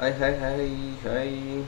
Hi, hi, hi, hi.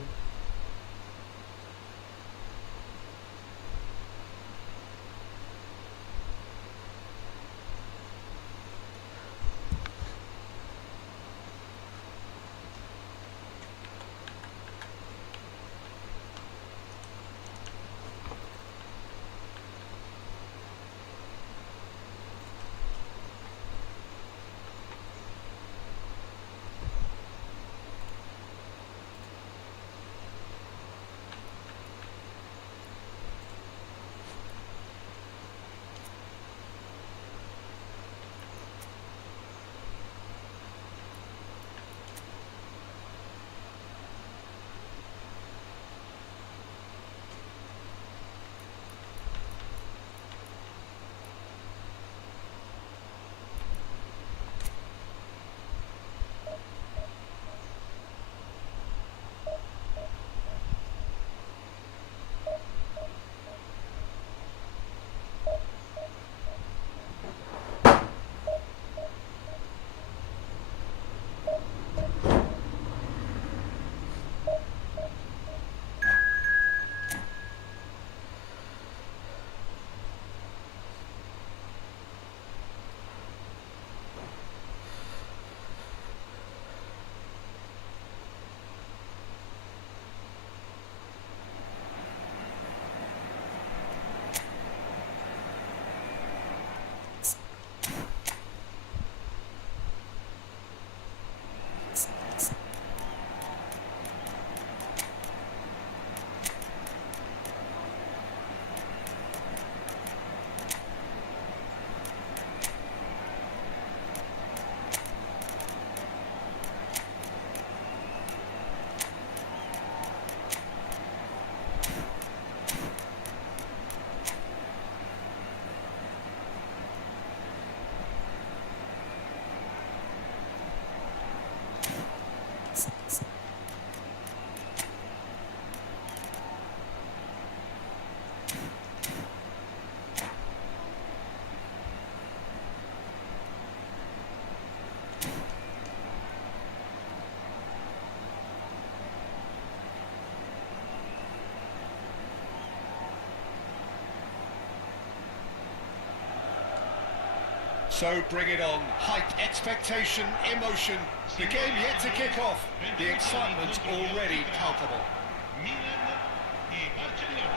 So bring it on. Hype, expectation, emotion. The game yet to kick off. The excitement already palpable.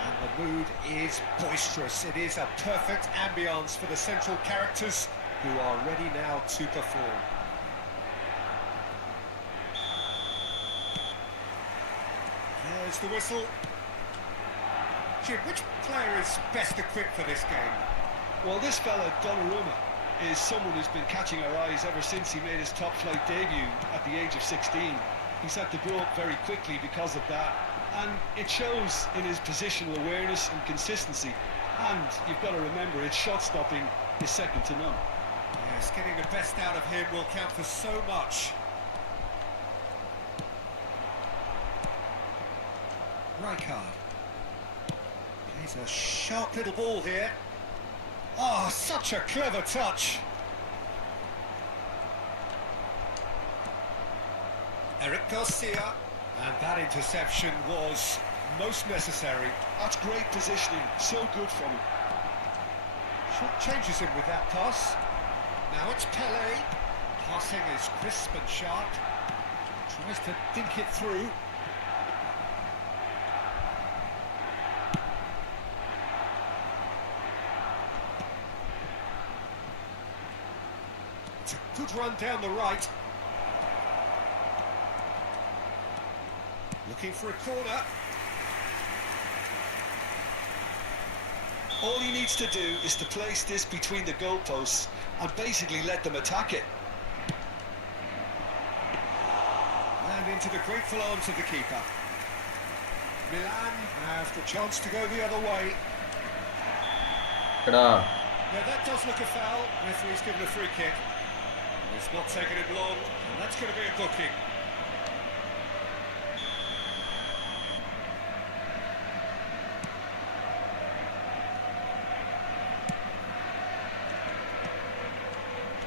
And the mood is boisterous. It is a perfect ambience for the central characters who are ready now to perform. There's the whistle. Jim, which player is best equipped for this game? Well, this fella, Donnarumma, is someone who's been catching our eyes ever since he made his top-flight debut at the age of 16. He's had to grow up very quickly because of that, and it shows in his positional awareness and consistency. And you've got to remember, his shot-stopping is second to none. Yes, getting the best out of him will count for so much. Rijkaard. Plays a sharp little ball here. Oh, such a clever touch. Eric Garcia. And that interception was most necessary. That's great positioning, so good from him. Short changes him with that pass. Now it's Pele. Passing is crisp and sharp. Tries to dink it through. It's a good run down the right. Looking for a corner. All he needs to do is to place this between the goalposts and basically let them attack it. And into the grateful arms of the keeper. Milan have the chance to go the other way. Now, Now that does look a foul. Referee's given a free kick. It's not taken him long, and that's going to be a booking.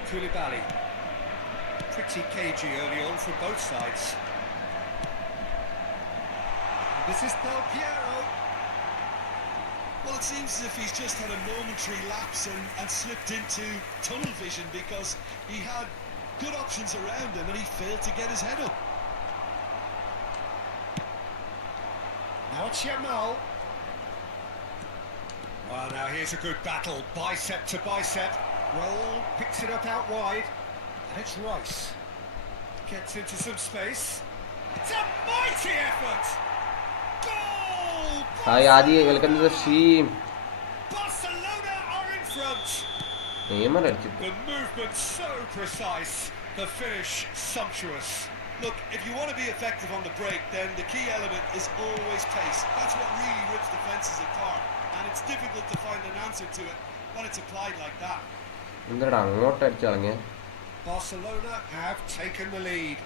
Koulibaly. Pretty cagey early on from both sides. This is Del Piero. Well, it seems as if he's just had a momentary lapse and slipped into tunnel vision because he had good options around him and he failed to get his head up. Now it's Yamal. Well, now here's a good battle, bicep to bicep. Raul picks it up out wide, and it's Rice. Gets into some space. It's a mighty effort! Goal! Hi Adi, welcome to the stream. Barcelona are in front. Neymar അടിച്ചിട്ട്. The movement so precise, the finish sumptuous. Look, if you want to be effective on the break, then the key element is always pace. That's what really rips defences apart, and it's difficult to find an answer to it when it's applied like that. എന്താടാ അങ്ങോട്ട് അടിച്ചളങ്ങേ? Barcelona have taken the lead.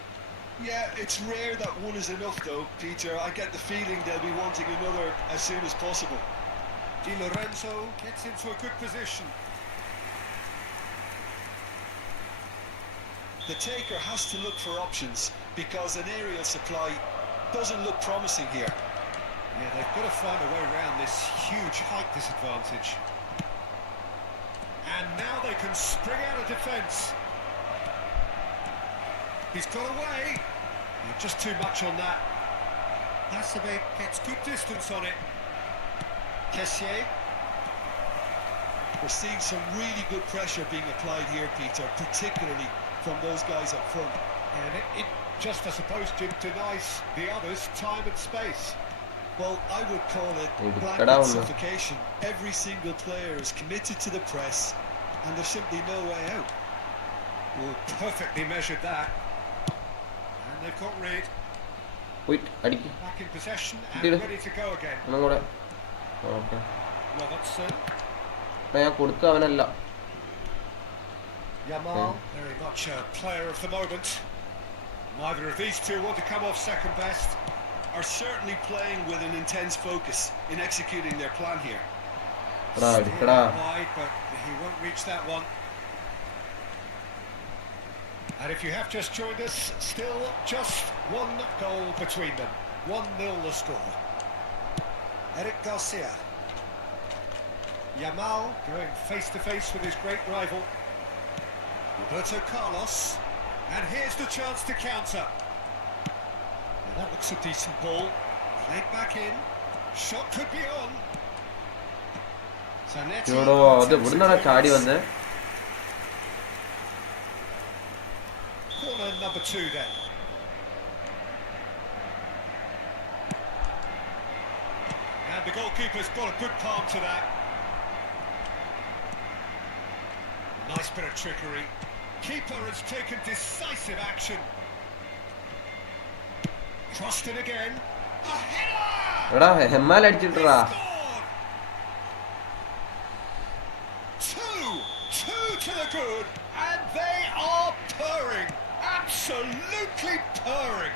Yeah, it's rare that one is enough though, Peter. I get the feeling they'll be wanting another as soon as possible. Di Lorenzo gets into a good position. The taker has to look for options because an aerial supply doesn't look promising here. Yeah, they've got to find a way around this huge height disadvantage. And now they can spring out of defence. He's got away. Just too much on that. Hasebe gets good distance on it. Kessié. We're seeing some really good pressure being applied here, Peter, particularly from those guys up front. And it just, I suppose, Jim, denies the others time and space. Well, I would call it cut blanket down. suffocation. Every single player is committed to the press, and there's simply no way out. Well, perfectly measured that. And they've got rid. Wait, അടിക്ക്. Back in possession and Did it? ready to go again. ഒന്നും കൂടെ. Okay. Robertson. ഞാൻ കൊടുത്തു അവനല്ല. Yamal, very much a player of the moment. Neither of these two want to come off second best. Are certainly playing with an intense focus in executing their plan here. Right, wide, but he won't reach that one. And if you have just joined us, still just one goal between them. 1-0 the score. Eric Garcia. Yamal going face to face with his great rival. Roberto Carlos. And here's the chance to counter. Now that looks a decent ball. Played back in. Shot could be on. Zanetti. ഇവിടോ അത് ഇവിടുന്നാണ് ചാടി വന്നേ. Corner number 2 then. And the goalkeeper's got a good palm to that. Nice bit of trickery. Keeper has taken decisive action. Crossed it again. A header! എടാ ഹെമ്മാൽ അടിച്ചിട്ടടാ. Two to the good, and they are purring. Absolutely purring.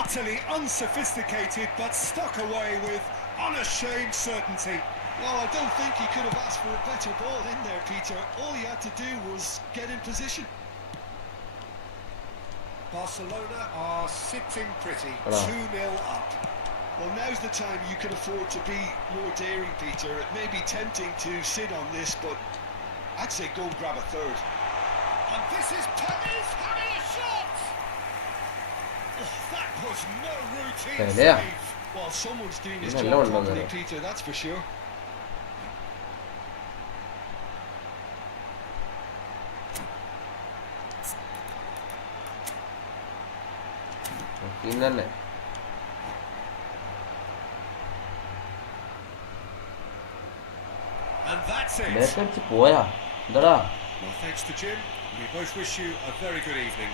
Utterly unsophisticated, but stuck away with unashamed certainty. Well, I don't think he could have asked for a better ball in there, Peter. All he had to do was get in position. Barcelona are sitting pretty, Hello. 2-0 up. Well, now's the time you can afford to be more daring, Peter. It may be tempting to sit on this, but I'd say go and grab a third. And this is Perez having a shot! Oh, that was no routine Yeah. save. Well, someone's doing his Yeah, job no one properly, knows that. Peter, that's for sure. ഇന്നെ And that's it. മേക്കടിച്ച് പോയാ എന്താടാ. Well, thanks to Jim. We both wish you a very good evening.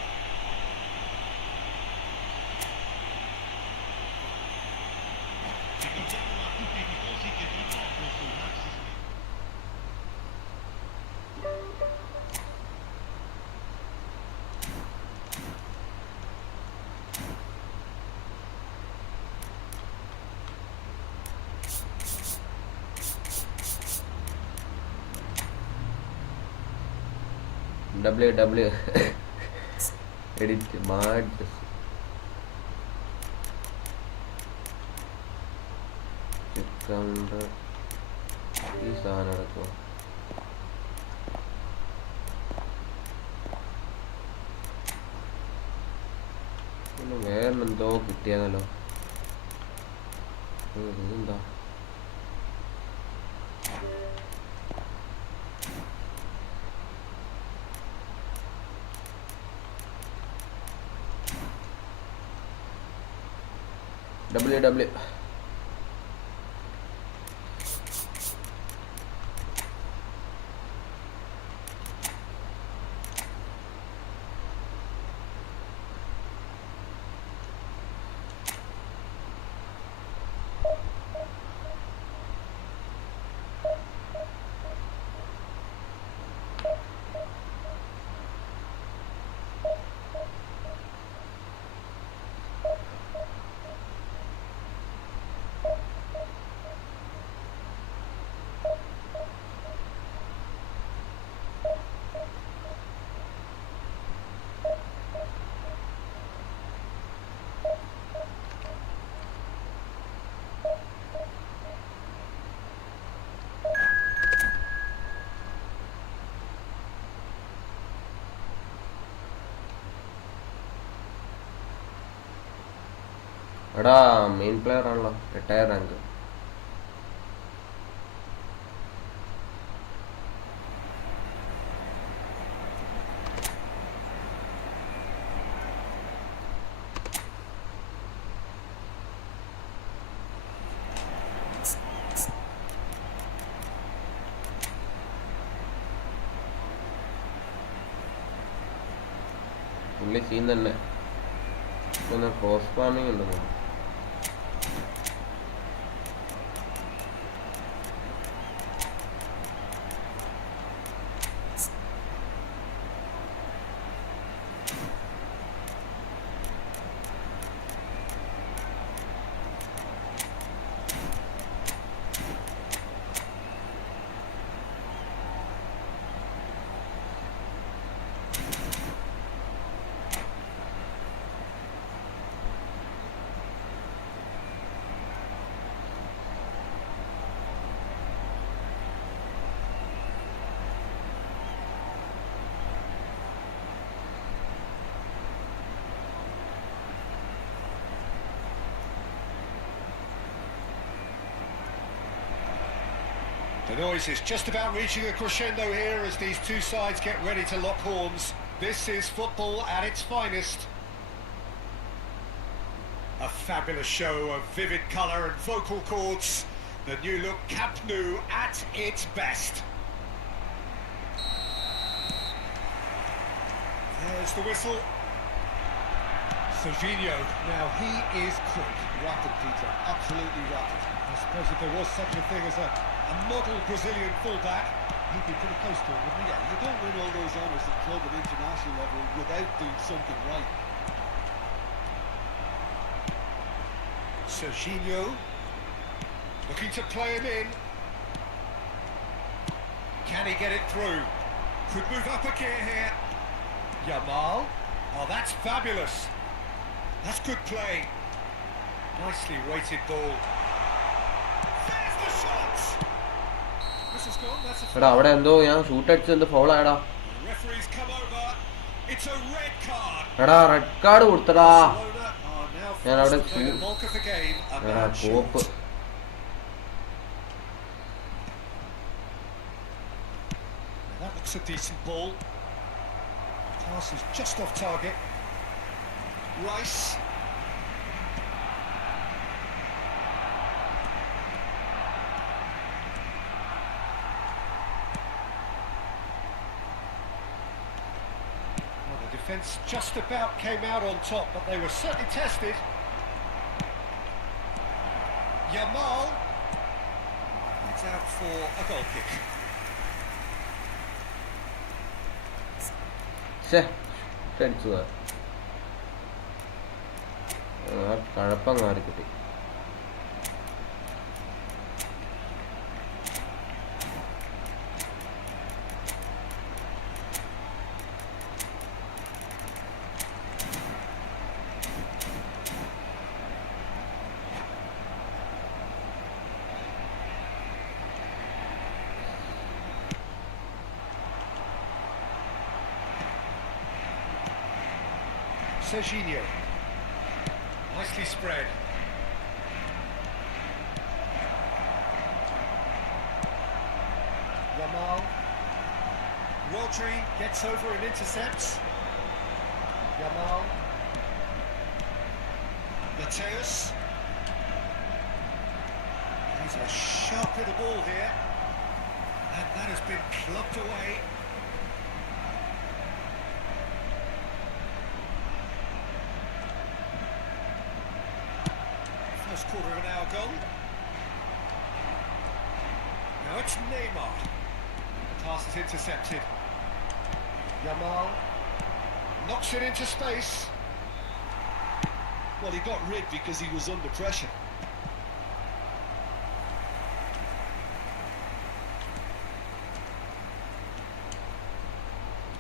WW edit ಮಾಡಿ 600 ഈ സാധനം എടുക്കുക. പിന്നെ വേറെന്തോ കിട്ടിയാണല്ലോ. ഇതെന്താ? WW എടാ മെയിൻ പ്ലെയർ ആണല്ലോ, 8ാം റാങ്ക്. പുള്ളി സീൻ തന്നെ. പിന്നെ ക്രോസ് ഫാമിംഗ് ഉണ്ടെന്ന് തോന്നുന്നു. The noise is just about reaching a crescendo here as these two sides get ready to lock horns. This is football at its finest. A fabulous show of vivid colour and vocal cords. The new look Camp Nou at its best. There's the whistle. Serginho. Now he is quick. Rapid, Peter. Absolutely rapid. I suppose if there was such a thing as a model Brazilian fullback, He'd be pretty close to it, wouldn't he? Yeah, you don't win all those honours at club and international level without doing something right. Serginho looking to play him in. Can he get it through? Could move up a gear here. Yamal. Oh, that's fabulous. That's good play. Nicely weighted ball. There's the shot. This is gone. That's a എടാ അവിടെ എന്തോ ഞാൻ shoot അടിച്ചത് എന്ത് ഫൗളായടാ. referees come over. It's a red card. എടാ red card കൊടുത്തടാ. Barcelona are now ഞാൻ അവിടെ forced to play the bulk of the game. എടാ കോപ്പ്. That looks a decent ball. Pass is just off target. Rice. Well, the defence just about came out on top, but they were certainly tested. Yamal. It's out for a goal kick. അടിച്ചതാ. കഴപ്പം മാറി കിട്ടി. Serginho. Nicely spread. Yamal. Rodri gets over and intercepts. Yamal. Mateus. He's a sharp hit the ball here. And that has been clubbed away. First quarter of an hour gone. Now it's Neymar. The pass is intercepted. Yamal knocks it into space. Well, he got rid because he was under pressure.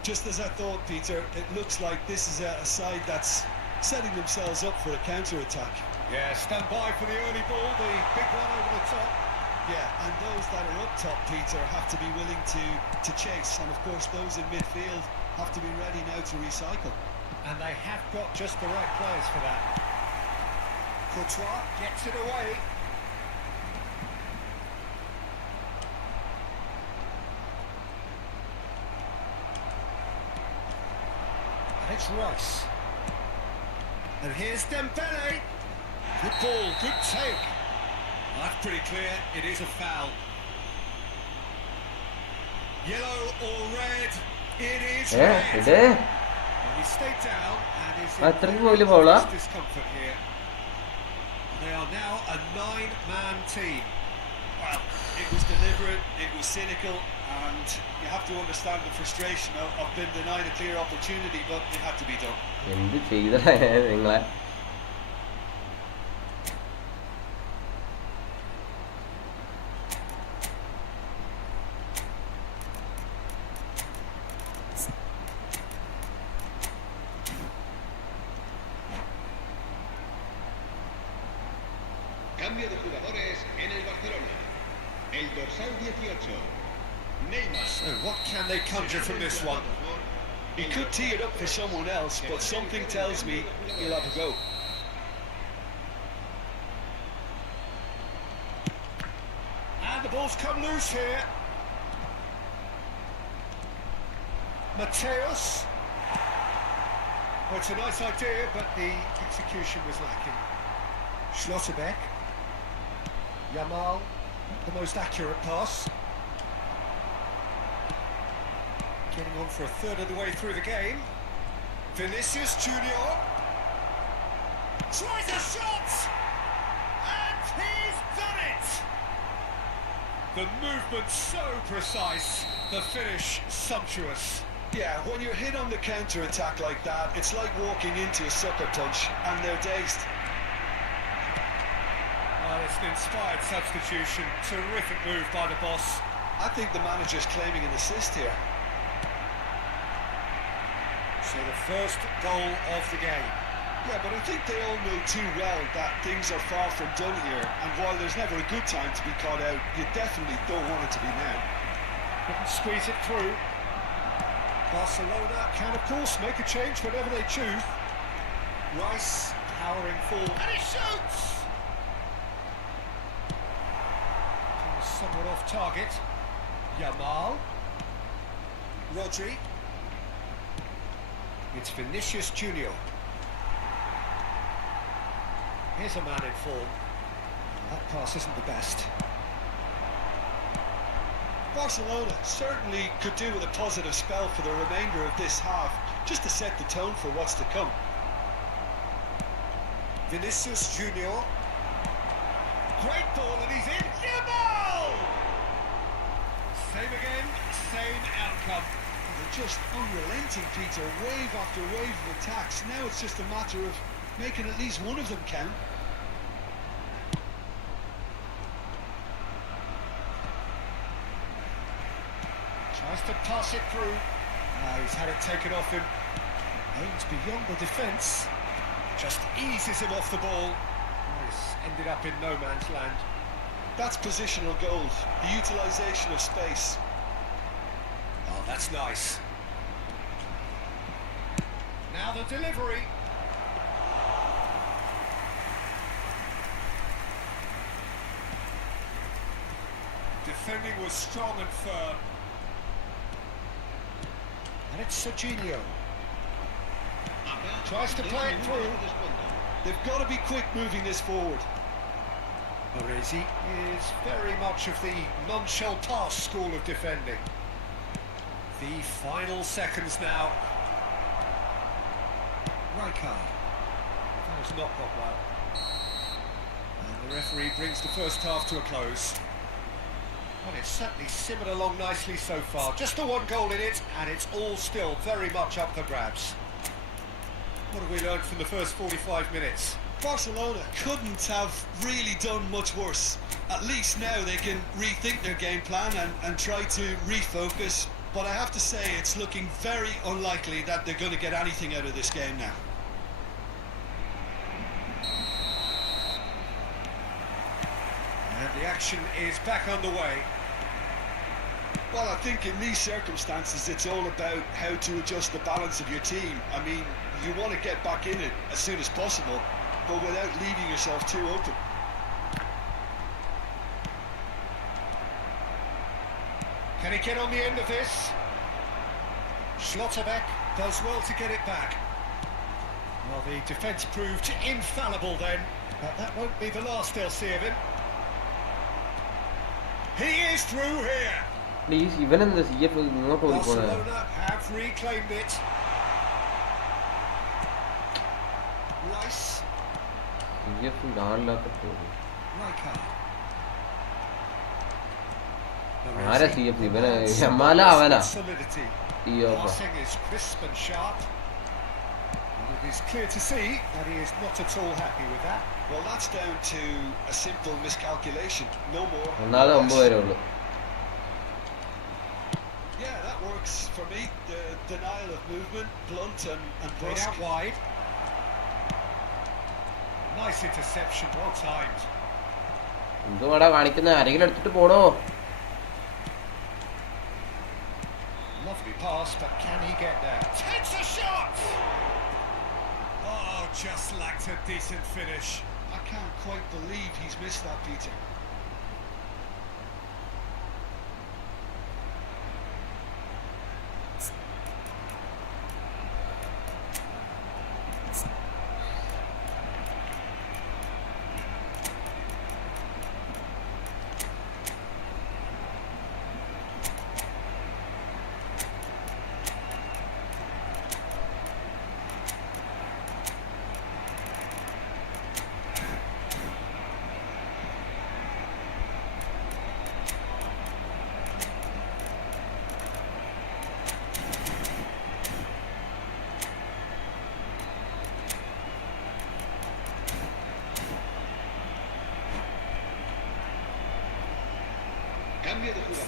Just as I thought, Peter, it looks like this is a side that's setting themselves up for a counter-attack. Yeah, stand by for the early ball, the big one over the top. Yeah, and those that are up top, Peter, have to be willing to chase. And of course, those in midfield have to be ready now to recycle. And they have got just the right players for that. Courtois gets it away. And it's Rice. And here's Dembele. Good ball, good take. That's pretty clear, it is a foul. Yellow or red, it is red. And he stayed down and is in discomfort here. They are now a 9-man team. Well, it was deliberate, it was cynical, and you have to understand the frustration of being denied a clear opportunity, but it had to be done. എന്ത് ചെയ്തടാ നിങ്ങളെ? Cambio de jugadores en el Barcelona. El dorsal 18. Neymar. So what can they conjure from this one? He could tee it up for someone else, but something tells me he'll have a go. And the ball's come loose here. Mateus. Well, it's a nice idea, but the execution was lacking. Schlotterbeck. Yamal, the most accurate pass. Getting on for a third of the way through the game. Vinicius Junior tries a shot, and he's done it. The movement so precise, the finish sumptuous. Yeah, when you're hit on the counter-attack like that, it's like walking into a sucker punch, and they're dazed. Well, it's an inspired substitution. Terrific move by the boss. I think the manager's claiming an assist here. So the first goal of the game. Yeah, but I think they all know too well that things are far from done here, and while there's never a good time to be caught out, you definitely don't want it to be now. Couldn't squeeze it through. Barcelona can, of course, make a change whenever they choose. Rice powering forward. And he shoots! Somewhat off target. Yamal. Rodri. It's Vinicius Junior. Here's a man in form. That pass isn't the best. Barcelona certainly could do with a positive spell for the remainder of this half, just to set the tone for what's to come. Vinicius Junior. Great ball and he's in. Yamal! Same again, same outcome. They're just unrelenting, Peter. Wave after wave of attacks. Now it's just a matter of making at least one of them count. Tries to pass it through. He's had it taken off him. Aims beyond the defence. Just eases him off the ball. He's ended up in no man's land. That's positional gold, the utilisation of space. Oh, that's nice. Now the delivery. defending was strong and firm. And it's Serginho. Tries to play it through. They've got to be quick moving this forward. Baresi is very much of the non-shall-pass school of defending. The final seconds now. Rijkaard. That has not got well. And the referee brings the first half to a close. Well, it's certainly simmered along nicely so far. Just the one goal in it, and it's all still very much up for grabs. What have we learned from the first 45 minutes? Barcelona couldn't have really done much worse. At least now they can rethink their game plan and try to refocus. But I have to say it's looking very unlikely that they're going to get anything out of this game now. And the action is back underway. Well, I think in these circumstances it's all about how to adjust the balance of your team. I mean, you want to get back in it as soon as possible, but without leaving yourself too open. Can he get on the end of this? Schlotterbeck does well to get it back. Well, the defence proved infallible then, but that won't be the last they'll see of him. He is through here. Please, even in the CF, not only Barcelona have reclaimed it. Rice. CF Rijkaard. ആരാ CF ഇവനെ യമാല അവനാ Solidity. ഇയ്യോ Passing is crisp and sharp. And it is clear to see that he is not at all happy with that. Well, that's down to a simple miscalculation, no more. ഒന്നാമത് 9 വരെ ഉള്ളൂ. Yeah, that works for me. The denial of movement, blunt and Played brusque. out wide. Nice interception, well timed. എന്തുവാടാ കാണിക്കുന്നത്? ആരെങ്കിലും എടുത്തിട്ട് പോടോ. Lovely pass, but can he get there? Takes a shot! Oh, just lacked a decent finish. I can't quite believe he's missed that, Peter.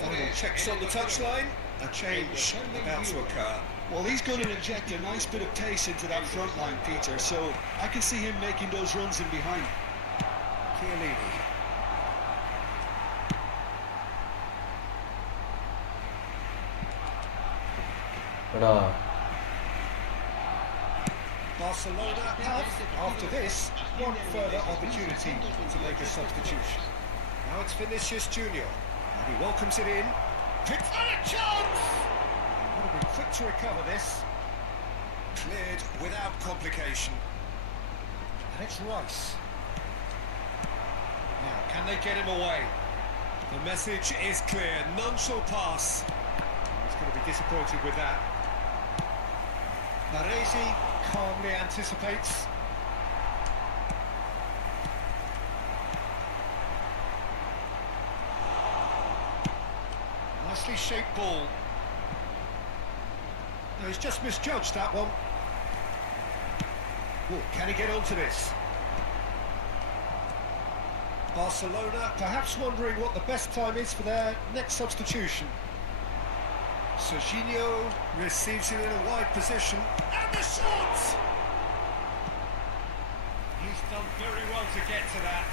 Final checks on the touchline. A change about to occur. Well, he's going to inject a nice bit of pace into that front line, Peter, so I can see him making those runs in behind. Chiellini. എടാ Barcelona have, after this, one further opportunity to make a substitution. Now it's Vinicius Junior, and he welcomes it in. Victoria chance! He would have been quick to recover this. Cleared without complication. And it's Rice. Now, can they get him away? The message is clear, none shall pass. He's going to be disappointed with that. Baresi calmly anticipates. Nicely shaped ball. No, he's just misjudged that one. Oh, can he get onto this? Barcelona perhaps wondering what the best time is for their next substitution. Serginho receives it in a wide position, and the shot! He's done very well to get to that.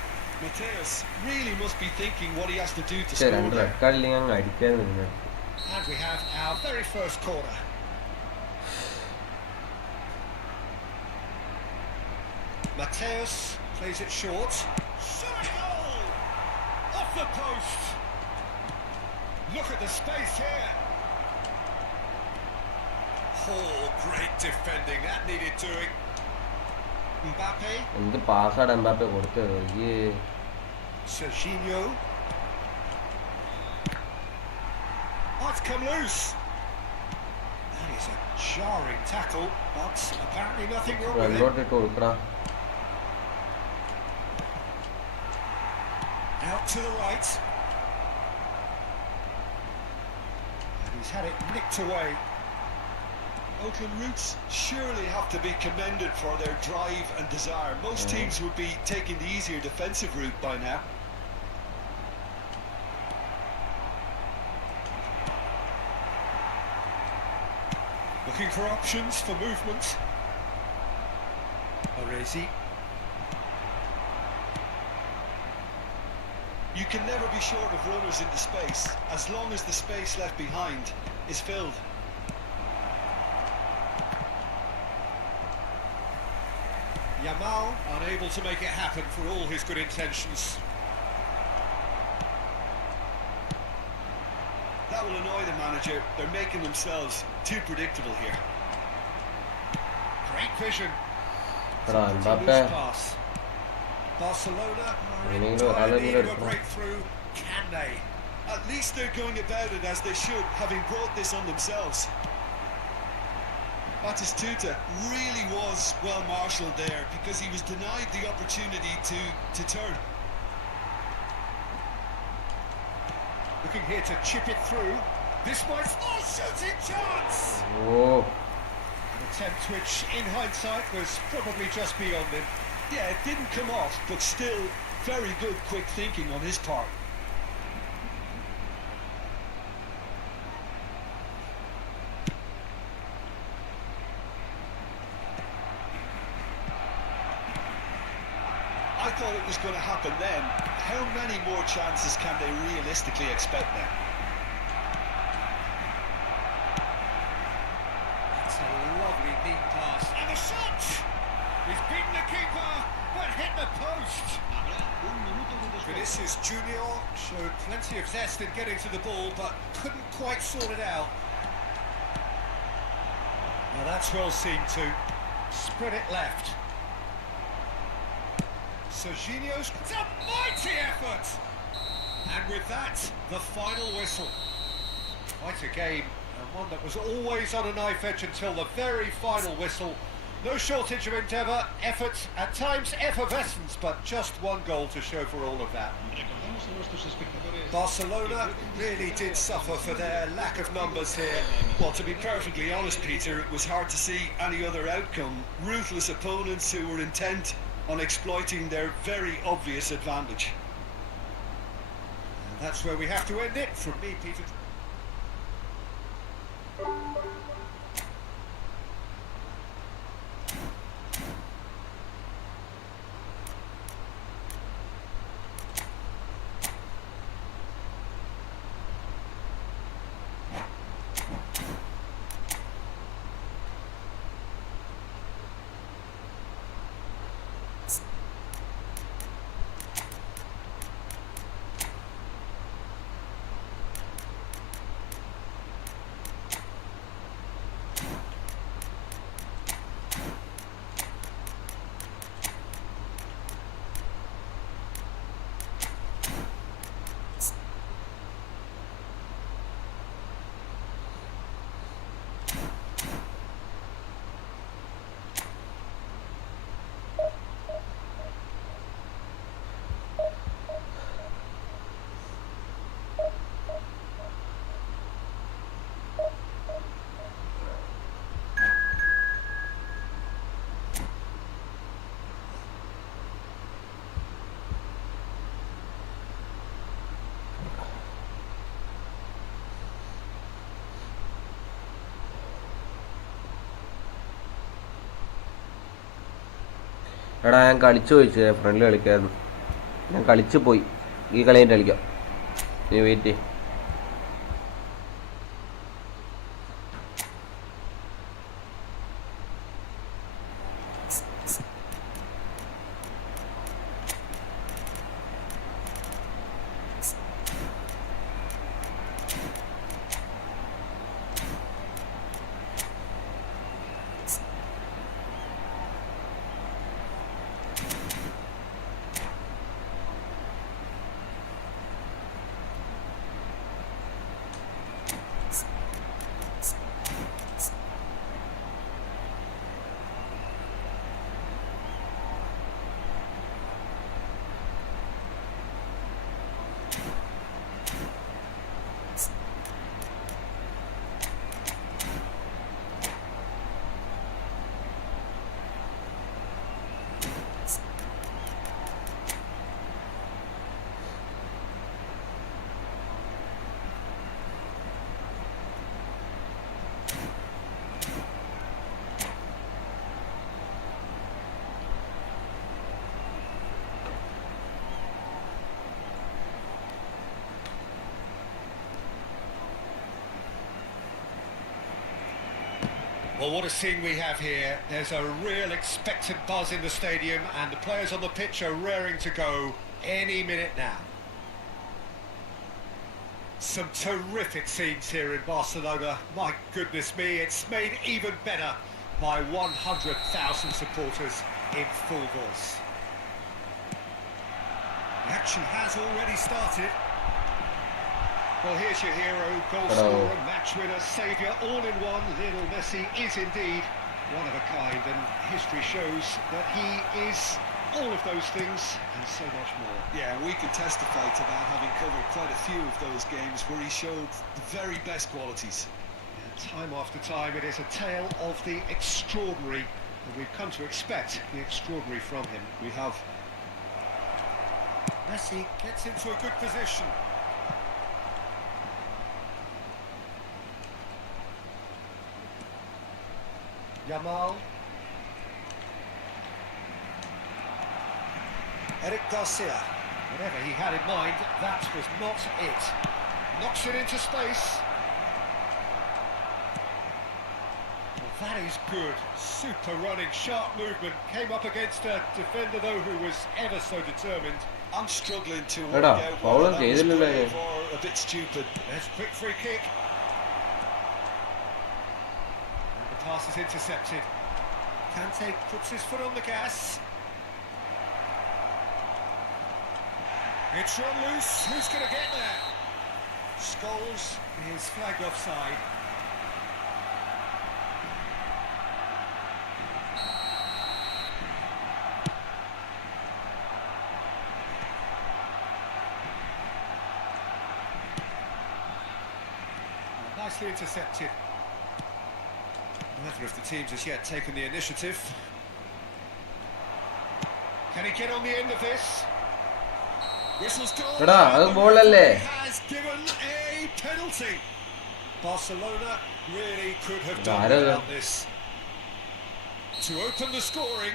Mateus really must be thinking what he has to do to ശരി score രണ്ട് there. Red കാർഡില്ലെങ്കിൽ അങ്ങ് അടിക്കാൻ നിന്ന് And we have our very first corner. Mateus plays it short. Shot goal! Off the post! Look at the space here. Oh, great defending. That needed doing. Mbappe. എന്ത് പാസ്സാണ് Mbappe കൊടുത്തത്? Serginho. Oh, it's come loose. That is a jarring tackle, but apparently nothing wrong with it. വെള്ളോട്ടിട്ട് കൊടുക്കടാ. Out to the right. And he's had it nicked away. Oakland Roots surely have to be commended for their drive and desire. Most teams would be taking the easier defensive route by now. Looking for options for movement. Orezi. You can never be short of runners into space, as long as the space left behind is filled. Yamal unable to make it happen for all his good intentions. That will annoy the manager. They're making themselves too predictable here. Great vision. എടാ Mbappe Loose pass. Barcelona are in Inigo, dire Alan need of a Miller. breakthrough. Can they? At least they're going about it as they should, having brought this on themselves. Batistuta really was well marshalled there because he was denied the opportunity to turn. Looking here to chip it through. This might... Oh, shooting chance! Oh An attempt which, in hindsight, was probably just beyond him. Yeah, it didn't come off, but still very good quick thinking on his part. I thought it was going to happen then. How many more chances can they realistically expect now? It's a lovely neat pass. And a shot! He's beaten the keeper, but hit the post. Vinicius Junior showed plenty of zest in getting to the ball, but couldn't quite sort it out. Now that's well seen too. Spread it left. Serginho's... It's a mighty effort! And with that, the final whistle. Quite a game, and one that was always on a knife edge until the very final whistle. No shortage of endeavour, effort, at times effervescence, but just one goal to show for all of that. Barcelona really did suffer for their lack of numbers here. Well, to be perfectly honest, Peter, it was hard to see any other outcome. Ruthless opponents who were intent on exploiting their very obvious advantage. And that's where we have to end it. From me, Peter. എടാ ഞാൻ കളിച്ചു ചോദിച്ചു ഫ്രണ്ടിൽ കളിക്കായിരുന്നു. ഞാൻ കളിച്ചു പോയി. ഈ കളി കഴിഞ്ഞിട്ട് കളിക്കാം. നീ വെയിറ്റ് ചെയ്യ്. Well, what a scene we have here. There's a real expectant buzz in the stadium and the players on the pitch are raring to go any minute now. Some terrific scenes here in Barcelona. My goodness me, it's made even better by 100,000 supporters in full force. The action has already started. Well, here's your hero, goal scorer, match winner, saviour, all in one. Lionel Messi is indeed one of a kind, and history shows that he is all of those things and so much more. Yeah, we can testify to that, having covered quite a few of those games where he showed the very best qualities. And time after time, it is a tale of the extraordinary, and we've come to expect the extraordinary from him. We have. Messi gets into a good position. Yamal. Eric Garcia. Whatever he had in mind, that was not it. Knocks it into space. Well, that is good. Super running, sharp movement. Came up against a defender, though, who was ever so determined. I'm struggling to work out whether that was brave or a bit stupid. There's a quick free kick. And the pass is intercepted. Kante puts his foot on the gas. It's run loose. Who's going to get there? Scholes is flagged offside. Nicely intercepted. Neither of the teams has yet taken the initiative. Can he get on the end of this? Whistle's gone. Has given a penalty. Barcelona really could have done without this. To open the scoring.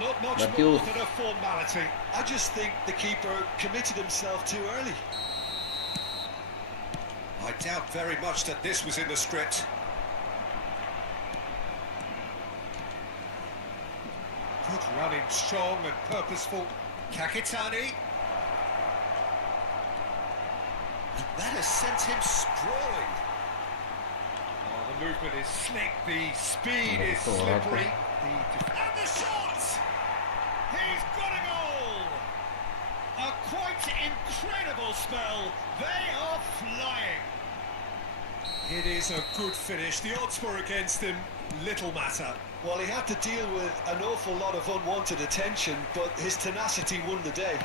Not much more than a formality. I just think the keeper committed himself too early. I doubt very much that this was in the script. Good running, strong and purposeful. Kakitani. And that has sent him sprawling. Oh, the movement is slick, the speed is slippery. And the shot! He's got a goal! A quite incredible spell. They are flying. It is a good finish. The odds were against him. Little matter. Well, he had to deal with an awful lot of unwanted attention, but his tenacity won the day.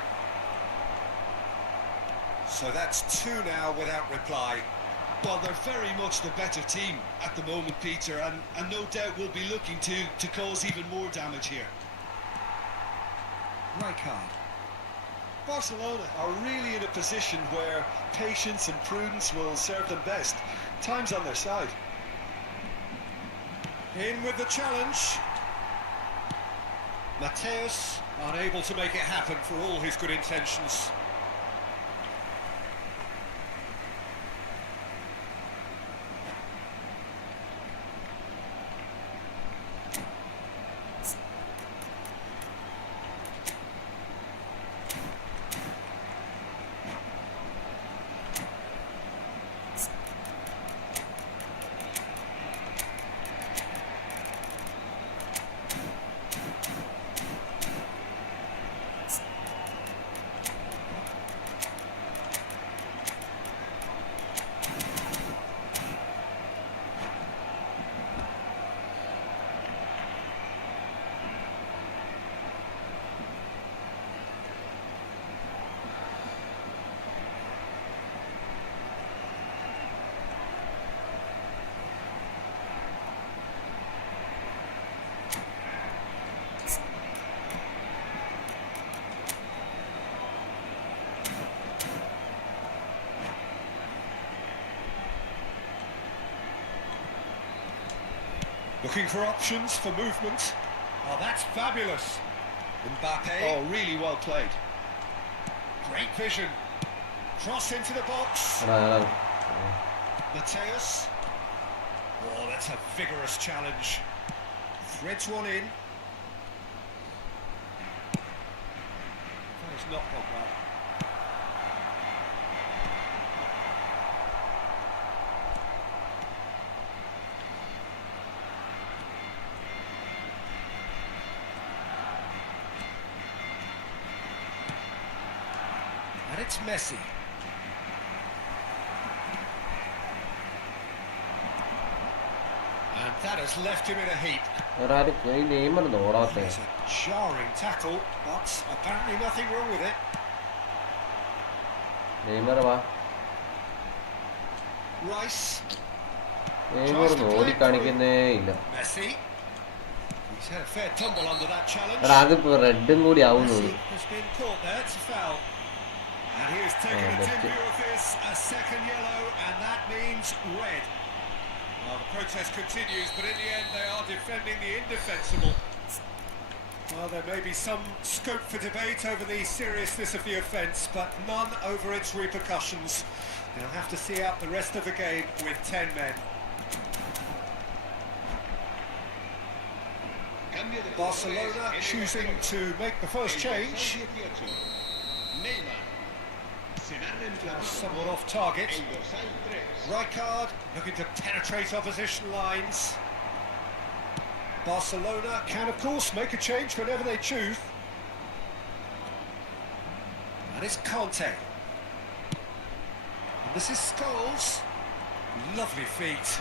So that's two now without reply. Well, they're very much the better team at the moment, Peter, and no doubt will be looking to cause even more damage here. Rijkaard. Barcelona are really in a position where patience and prudence will serve them best. Time's on their side. In with the challenge. Mateus unable to make it happen for all his good intentions. Looking for options for movement. Oh, that's fabulous. Mbappe. Oh, really well played. Great vision. Cross into the box. Mateus. Oh, that's a vigorous challenge. Threads one in. That has not gone well. And it's Messi. And that has left him in a heap. It's a jarring tackle, but apparently nothing wrong with it. Rice. Messi. He's had a fair tumble under that challenge. Messi has been caught there, it's a foul. And he has taken a dim view of this, a second yellow, and that means red. Well, the protest continues, but in the end they are defending the indefensible. Well, there may be some scope for debate over the seriousness of the offence, but none over its repercussions. They'll have to see out the rest of the game with 10 men. Barcelona choosing to make the first change. Somewhat off target. Rijkaard looking to penetrate opposition lines. Barcelona can of course make a change whenever they choose. And it's Conte. And this is Scholes. Lovely feet.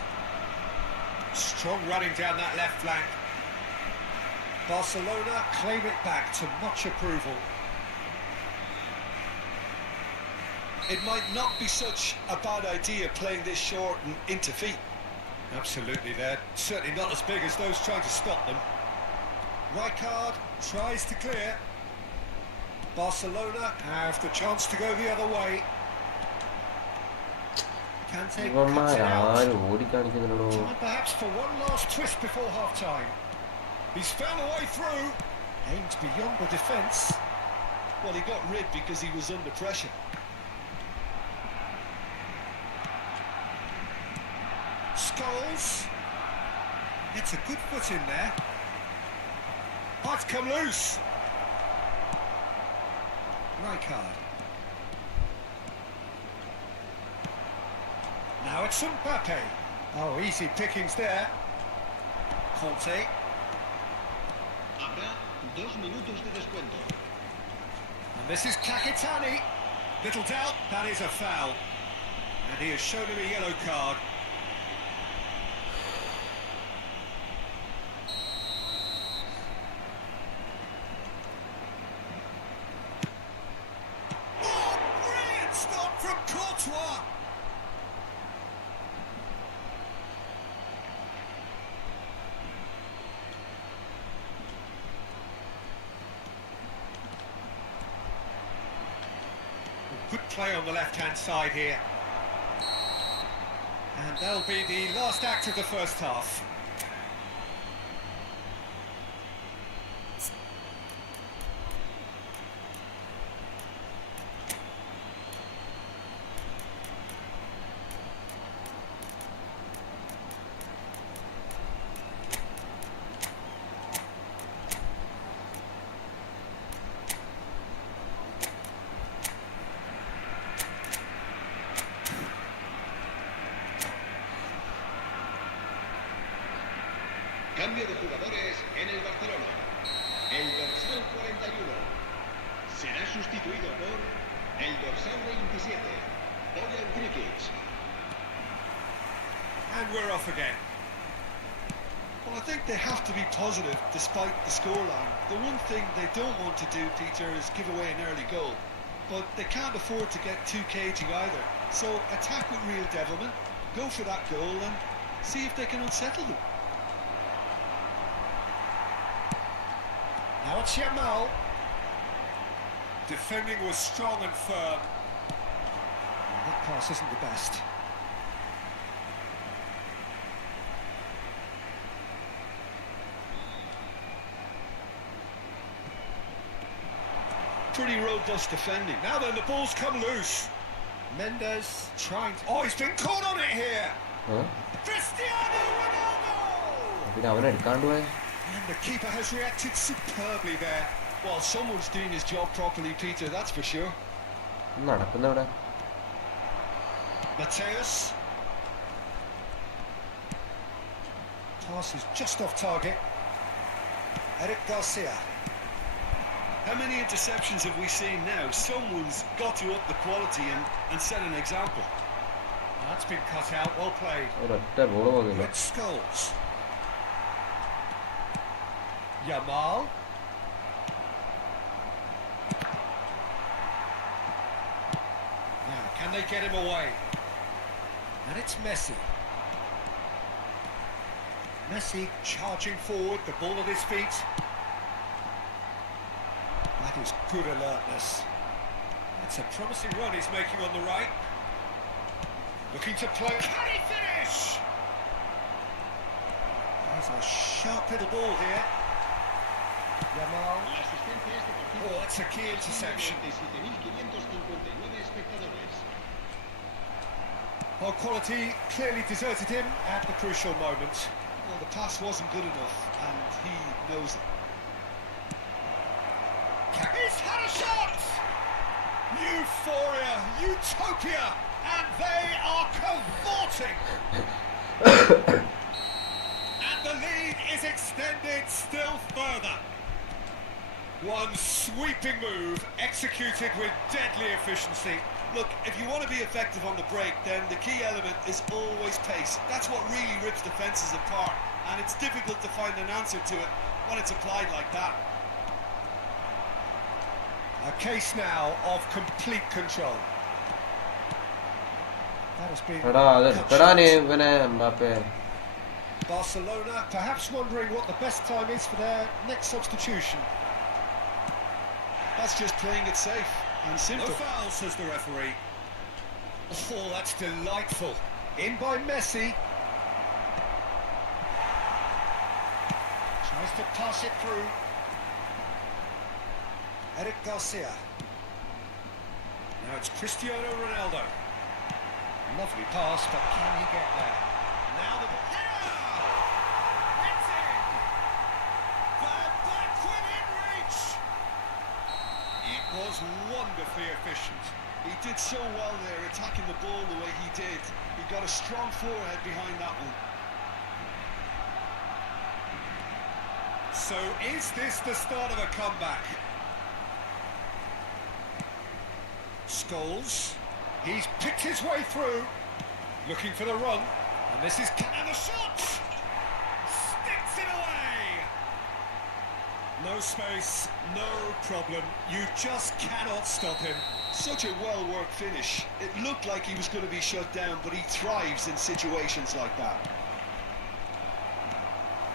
Strong running down that left flank. Barcelona claim it back to much approval. It might not be such a bad idea playing this short and into feet. Absolutely, they're certainly not as big as those trying to stop them. Rijkaard tries to clear. Barcelona have the chance to go the other way. Kante cuts it out. Time perhaps for one last twist before half-time. He's found a way through. Aims beyond the defence. Well, he got rid because he was under pressure. Scholes. It's a good foot in there. Might come loose. Rijkaard. Now it's Mbappe. Oh, easy pickings there. Conte. Habrá 2 minutos de descuento. And this is Kakitani. Little doubt, that is a foul. And he has shown him a yellow card. Oh, brilliant stop from Courtois. Good play on the left-hand side here. And that'll be the last act of the first half. Cambio de jugadores en el Barcelona. El dorsal 41 será sustituido por el dorsal 27, Bojan Krikic. And we're off again. Well, I think they have to be positive despite the scoreline. The one thing they don't want to do, Peter, is give away an early goal. But they can't afford to get too cagey either. So attack with real devilment, go for that goal and see if they can unsettle them. Now it's Yamal. Defending was strong and firm. And that pass isn't the best. pretty robust defending. Now then, the ball's come loose. Mendes trying to... Oh, he's been caught on it here. Cristiano Ronaldo! പിന്നെ അവൻ എടുക്കാണ്ട് പോയ And the keeper has reacted superbly there. Well, someone's doing his job properly, Peter, that's for sure. നടക്കുന്ന ഇവിടെ. Mateus. Pass is just off target. Eric Garcia. How many interceptions have we seen now? Someone's got to up the quality and set an example. That's been cut out, well played. ഒരൊറ്റ ball വന്നില്ല. Red Skulls. Yamal. Now, can they get him away? And it's Messi. Messi charging forward, the ball at his feet. That is good alertness. It's a promising run he's making on the right. Looking to play. Can he finish? There's a sharp little ball here. Yamal. Oh, that's a key interception. Well, quality clearly deserted him at the crucial moment. Well, the pass wasn't good enough, and he knows it. He's had a shot! Euphoria, utopia, and they are cavorting! And the lead is extended still further. One sweeping move, executed with deadly efficiency. Look, if you want to be effective on the break, then the key element is always pace. That's what really rips defences apart, and it's difficult to find an answer to it when it's applied like that. A case now of complete control. That has been എടാ അത് എടുക്കടാ നീ ഇവനെ Mbappé. Barcelona perhaps wondering what the best time is for their next substitution. That's just playing it safe and simple. No foul, says the referee. Oh, that's delightful. In by Messi. Tries to pass it through. Eric Garcia. Now it's Cristiano Ronaldo. Lovely pass, but can he get there? Now the header! It's in! They're back within reach! It was wonderfully efficient. He did so well there, attacking the ball the way he did. He got a strong forehead behind that one. So is this the start of a comeback? Scholes. He's picked his way through. Looking for the run. And this is... And the shot! Sticks it away! No space, no problem. You just cannot stop him. Such a well-worked finish. It looked like he was going to be shut down, but he thrives in situations like that.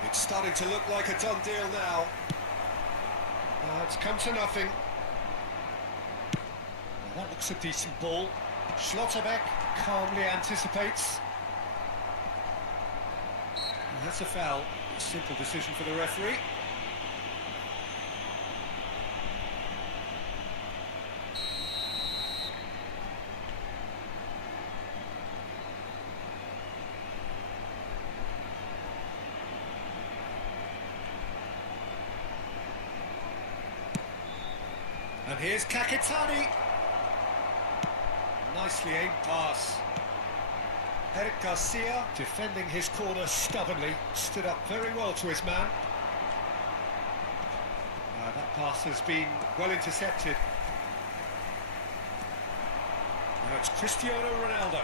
It's starting to look like a done deal now. It's come to nothing. Well, that looks a decent ball. Schlotterbeck calmly anticipates. And that's a foul. A simple decision for the referee. And here's Kakitani. Nicely aimed pass. Eric Garcia, defending his corner stubbornly, stood up very well to his man. That pass has been well intercepted. Now it's Cristiano Ronaldo.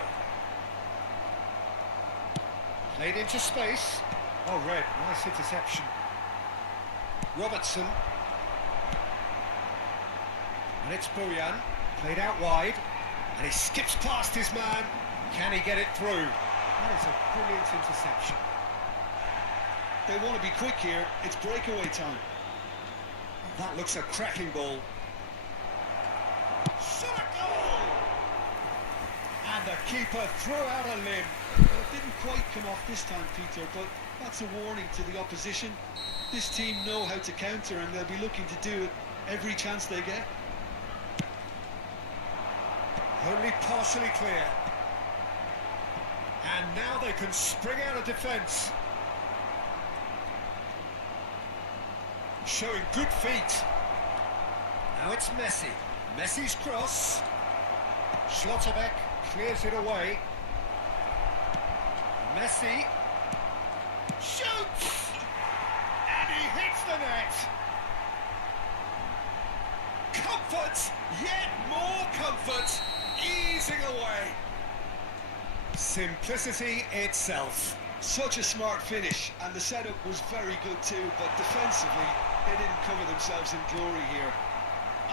Played into space. Oh, red, nice interception. Robertson. And it's Bojan, played out wide, and he skips past his man. Can he get it through? That is a brilliant interception. They want to be quick here. It's breakaway time. That looks a cracking ball. Shot a goal! And the keeper threw out a limb. Well, it didn't quite come off this time, Peter, but that's a warning to the opposition. This team know how to counter, and they'll be looking to do it every chance they get. Only partially clear. And now they can spring out of defence. Showing good feet. Now it's Messi. Messi's cross. Schlotterbeck clears it away. Messi shoots! And he hits the net! Comfort! Yet more comfort! Easing away! Simplicity itself. Such a smart finish, and the setup was very good too, but defensively, they didn't cover themselves in glory here.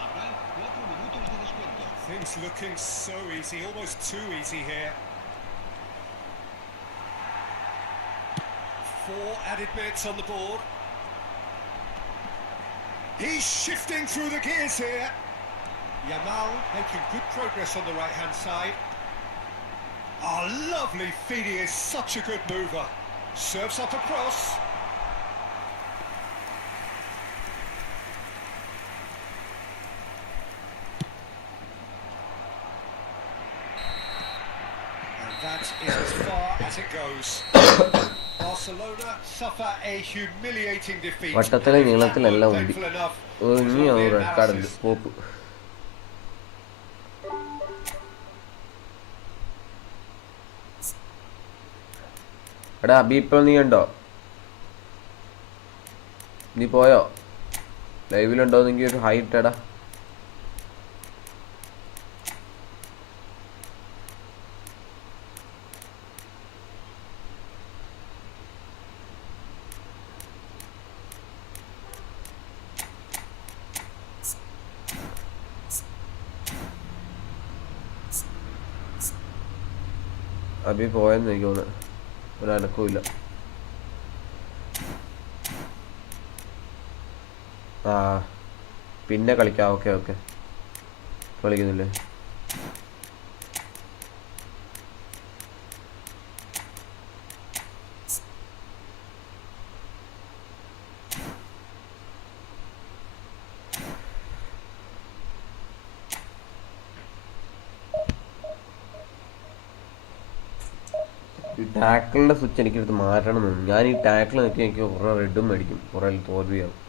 Habrá 4 minutos de descuento. Things looking so easy, almost too easy here. 4 added minutes on the board. He's shifting through the gears here. Yamal making good progress on the right-hand side. Oh, lovely feed, he is such a good mover. Serves up a cross. And that is as far as it goes. Barcelona suffer a humiliating defeat. വട്ടത്തിലെ നീളത്തിലെല്ലാം ഉണ്ട്. Thankful enough. ഇനി red card ഉണ്ട്. Pop. എടാ അബി ഇപ്പോൾ നീ ഉണ്ടോ? നീ പോയോ? ലൈവിലുണ്ടോ? എന്നെങ്കിൽ ഒരു ഹൈ ഇട്ടടാ. അബി പോയെന്ന് എനിക്ക് തോന്നുന്നു. ഒരനക്കവും ആ പിന്നെ കളിക്കാം. ഓക്കെ ഓക്കെ കളിക്കുന്നില്ലേ? ഈ ടാക്കിളിൻ്റെ സ്വിച്ച് എനിക്കെടുത്ത് മാറ്റണം എന്ന്. ഞാൻ ഈ ടാക്കിൾ നോക്കി എനിക്ക് കുറേ റെഡും മേടിക്കും, കുറേ തോൽവിയാവും.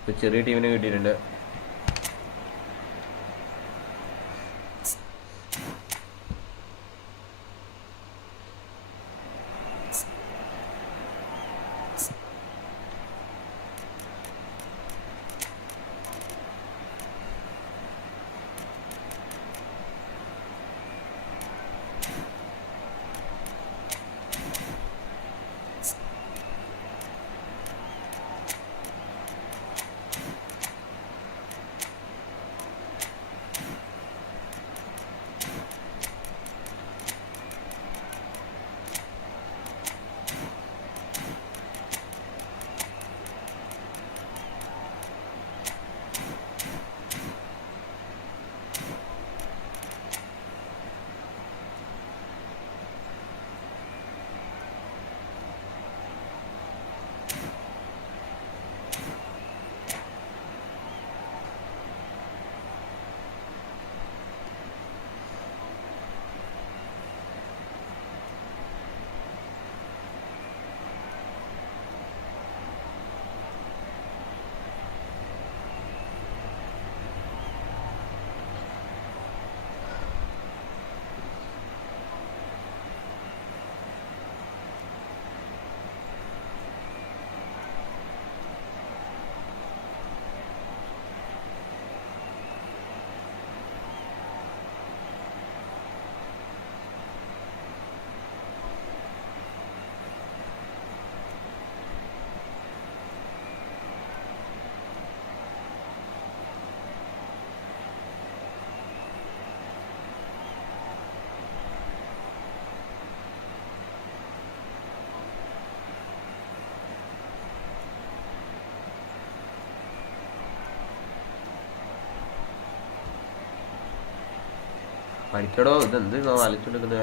ഇപ്പോൾ ചെറിയ ടീമിനെ കിട്ടിയിട്ടുണ്ട്. പഠിക്കടോ, ഇതെന്ത് വലിച്ചെടുക്കുന്നത്?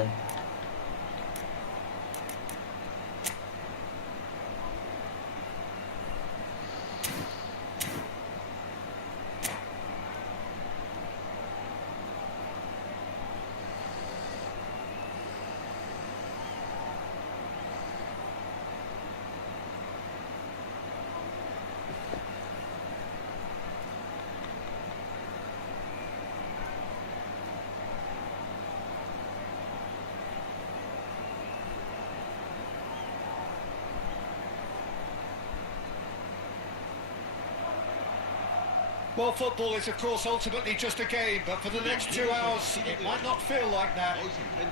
Well, football is, of course, ultimately just a game, but for the next 2 hours, it might not feel like that.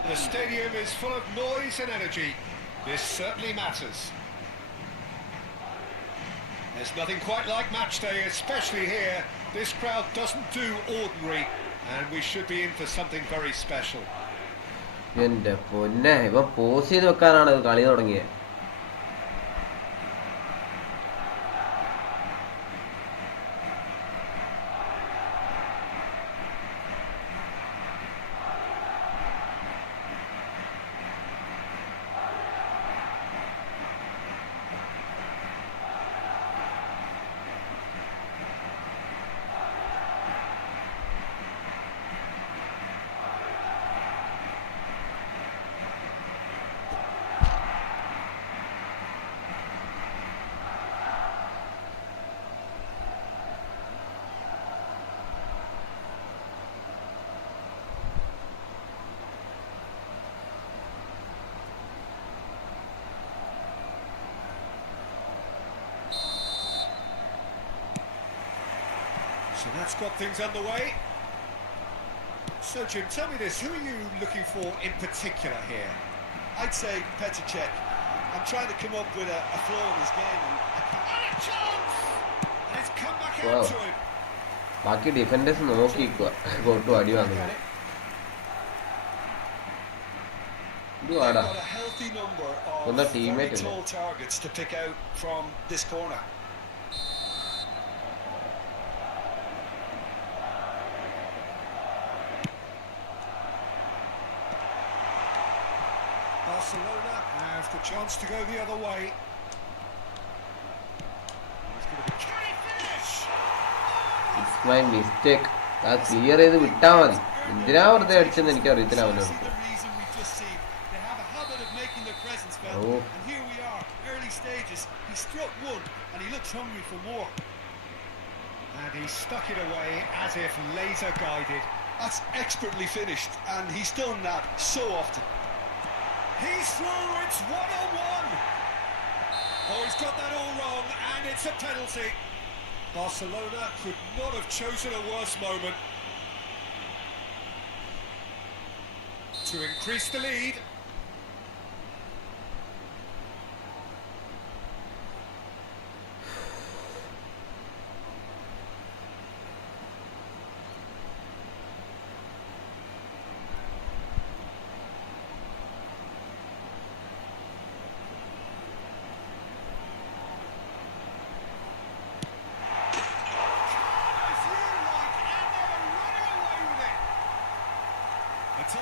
The stadium is full of noise and energy. This certainly matters. There's nothing quite like match day, especially here. This crowd doesn't do ordinary, and we should be in for something very special. എന്റെ പൊന്നെ, ഇവ pose ചെയ്ത് വെക്കാനാണ് കളി തുടങ്ങിയത്. So that's got things underway. So, Jim, tell me this, who are you looking for in particular here? I'd say Petr Cech. I'm trying to come up with a flaw in his game. And a chance! And it's come back Wow. out to him. ബാക്കി defenders നോക്കിക്കുക Kottu അടി വാങ്ങുന്നത്. They've got a healthy number of the very teammate tall targets to pick out from this corner. Barcelona have the chance to go the other way. Can he finish? It's my mistake. ആ clear ചെയ്ത് വിട്ടാ മതി. എന്തിനാ വെറുതെ അടിച്ചെന്ന് എനിക്ക് അറിയത്തില്ല അവനോട്. They have a habit of making their presence felt. Oh. And here we are, early stages. He struck one and he looks hungry for more. And he stuck it away as if laser guided. That's expertly finished, and he's done that so often. He's through, it's 1-1. Oh, he's got that all wrong, and it's a penalty. Barcelona could not have chosen a worse moment to increase the lead.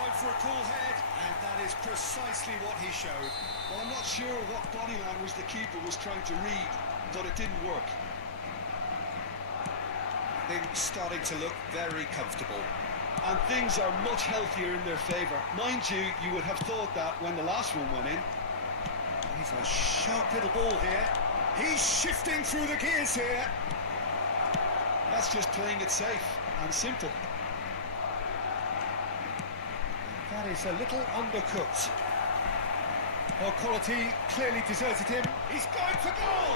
Time for a cool head, and that is precisely what he showed. Well, I'm not sure what body language the keeper was trying to read, but it didn't work. Things starting to look very comfortable. And things are much healthier in their favour. Mind you, you would have thought that when the last one went in. He's a sharp little ball here. He's shifting through the gears here. That's just playing it safe and simple. That is a little undercooked. Well, quality clearly deserted him. He's going for goal!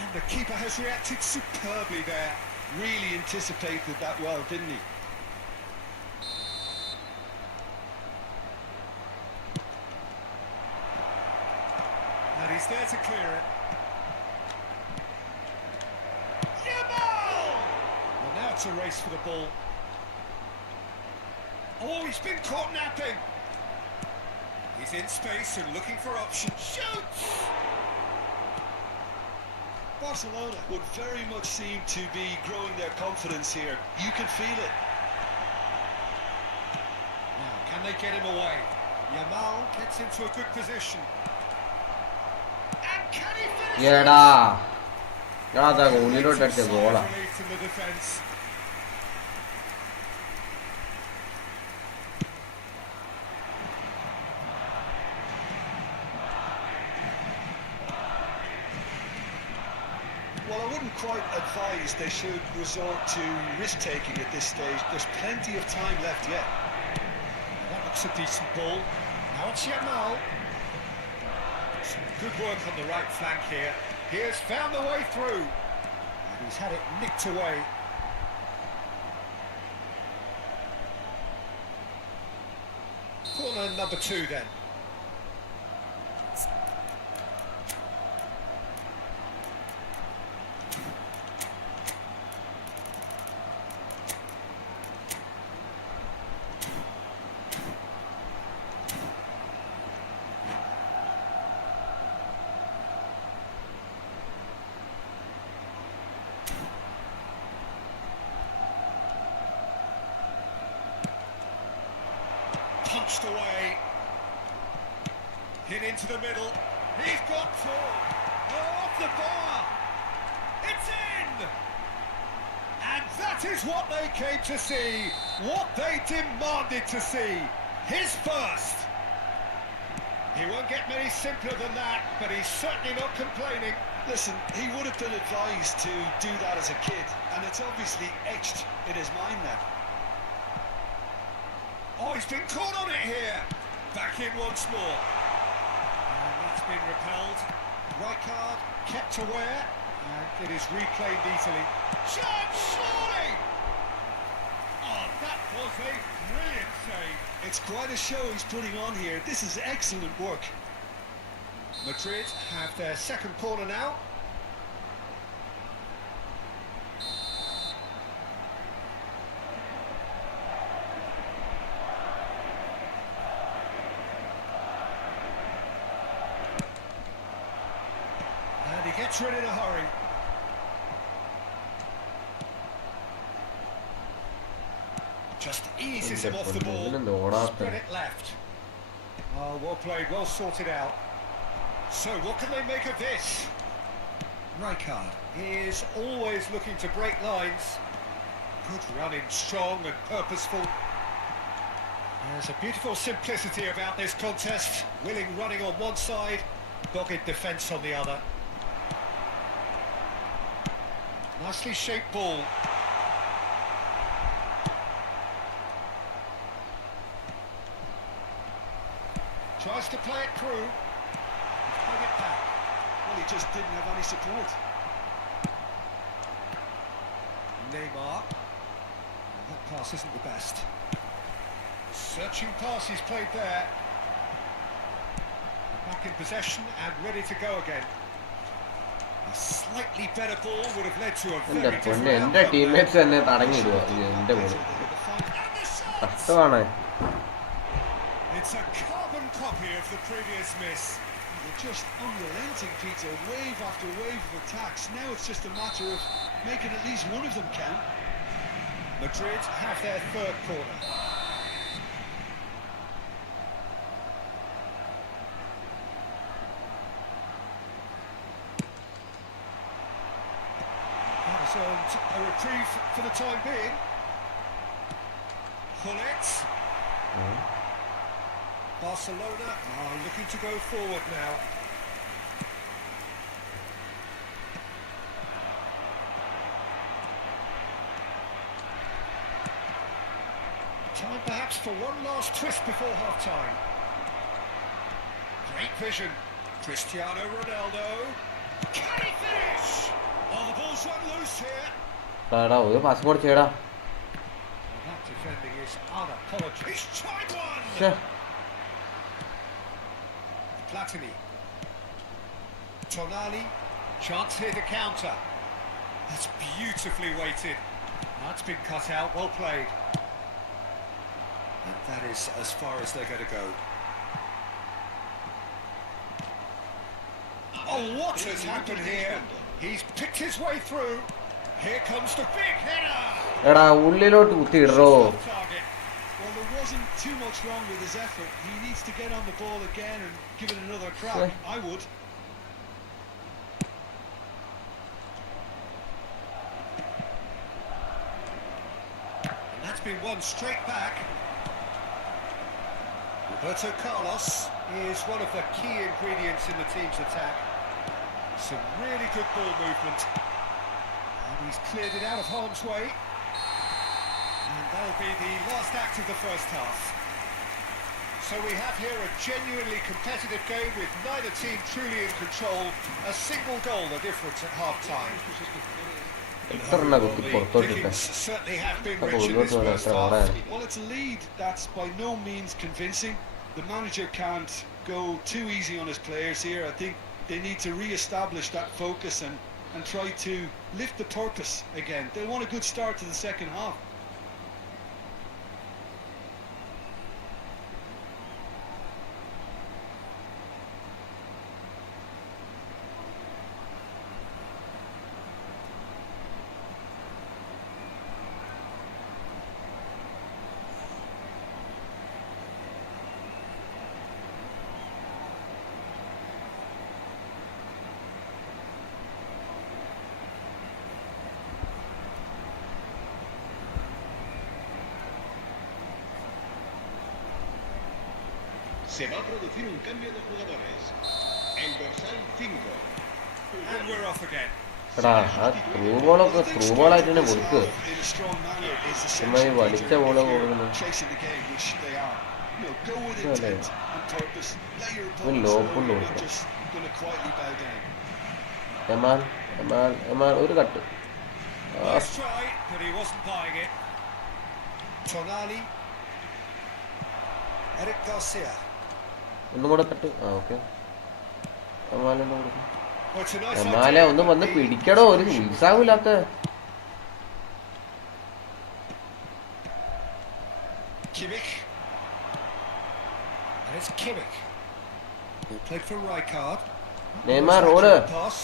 And the keeper has reacted superbly there. Really anticipated that well, didn't he? And he's there to clear it. Yamal! Well, now it's a race for the ball. Oh, he's been caught napping. He's in space and looking for options. Shoots! Barcelona would very much seem to be growing their confidence here. You can feel it. they get him away. Yamal gets into a good position. And can he finish? എടാ അതാ ഗോളിലോട്ട് അടിച്ച ഗോളാ. Relief from the defence. Well, I wouldn't quite advise they should resort to risk-taking at this stage. There's plenty of time left yet. That looks a decent ball. Now it's Yamal. Some good work on the right flank here. He has found the way through. And he's had it nicked away. Corner number 2 then. Punched away. Hit into the middle. He's got four. Oh, off the bar. It's in. And that is what they came to see. What they demanded to see. His first. He won't get many simpler than that, but he's certainly not complaining. Listen, he would have been advised to do that as a kid, and it's obviously etched in his mind now. Oh, he's been caught on it here. Back in once more. And that's been repelled. Right card, kept aware. And it is reclaimed easily. Chance, surely! Oh, that was a brilliant save. It's quite a show he's putting on here. This is excellent work. Madrid have their second corner now. And he gets rid in a hurry. Just eases him off the ball. Spread it left. Oh, well played, well sorted out. So, what can they make of this? Rijkaard is always looking to break lines. Good running, strong and purposeful. There's a beautiful simplicity about this contest. Willing running on one side, dogged defence on the other. Nicely shaped ball. Tries to play it through. Bring it back. Well, he just didn't have any support. Neymar. And that pass isn't the best. Searching pass he's played there. Back in possession and ready to go again. A slightly better ball would have led to a very different എന്റെ teammates തന്നെ തടങ്ങിയിടുക എന്റെ goal കഷ്ടമാണ്. It's a carbon copy of the previous miss. They're just unrelenting, Peter. Wave after wave of attacks. Now it's just a matter of making at least one of them count. Madrid have their third corner. That has earned a reprieve for the time being. Hullet. Barcelona are looking to go forward now. Time perhaps for one last twist before half-time. Great vision. Cristiano Ronaldo. Can he finish? Oh, the ball's run loose here. എടാ ഒരു pass കൂടെ ചെയ്യടാ. Well, that defending is unapologetic. He's tried one! Platini. Tonali. Chance here to counter. That's beautifully weighted. That's been cut out. Well played. And that is as far as they're going to go. Oh, what has happened here? He's picked his way through. Here comes the big header. എടാ ഉള്ളിലോട്ട് കുത്തിയിടറോ. Target. Well, the wasn't too much wrong with his effort. He needs to get on the ball again and give it another crack. I would. And that's been won straight back. Roberto Carlos is one of the key ingredients in the team's attack. Some really good ball movement. And he's cleared it out of harm's way. And that'll be the last act of the first half. So we have here a genuinely competitive game with neither team truly in control. A single goal the difference at half-time. പുറത്തോട്ടിട്ടെ Certainly have been rich in this first half. Well, it's a lead that's by no means convincing. The manager can't go too easy on his players here. I think they need to re-establish that focus and try to lift the purpose again. They want a good start to the second half. Se va a producir un cambio de jugadores. El dorsal 5. And we're off again. എടാ ആ through ബോളായിട്ട് തന്നെ കൊടുക്കുക ചുമ്മാ വലിച്ച ball കൊടുക്കുന്നു അല്ലേ ലോപ്പുണ്ട് കൊടുക്കണം എമാൻ ഒരു cut Nice try, but he wasn't buying it. Tonali. Eric Garcia. ഒന്നും കൂടെ കട്ട് ആ ഓക്കെ എമാലൊന്നും കൊടുക്കും Well, it's a nice എമാലെ idea. ഒന്ന് വന്ന് പിടിക്കടോ ഒരു ഉത്സാഹമില്ലാത്ത Kimmich. And it's Kimmich. Who played for Rijkaard. Neymar റോഡ് Pass.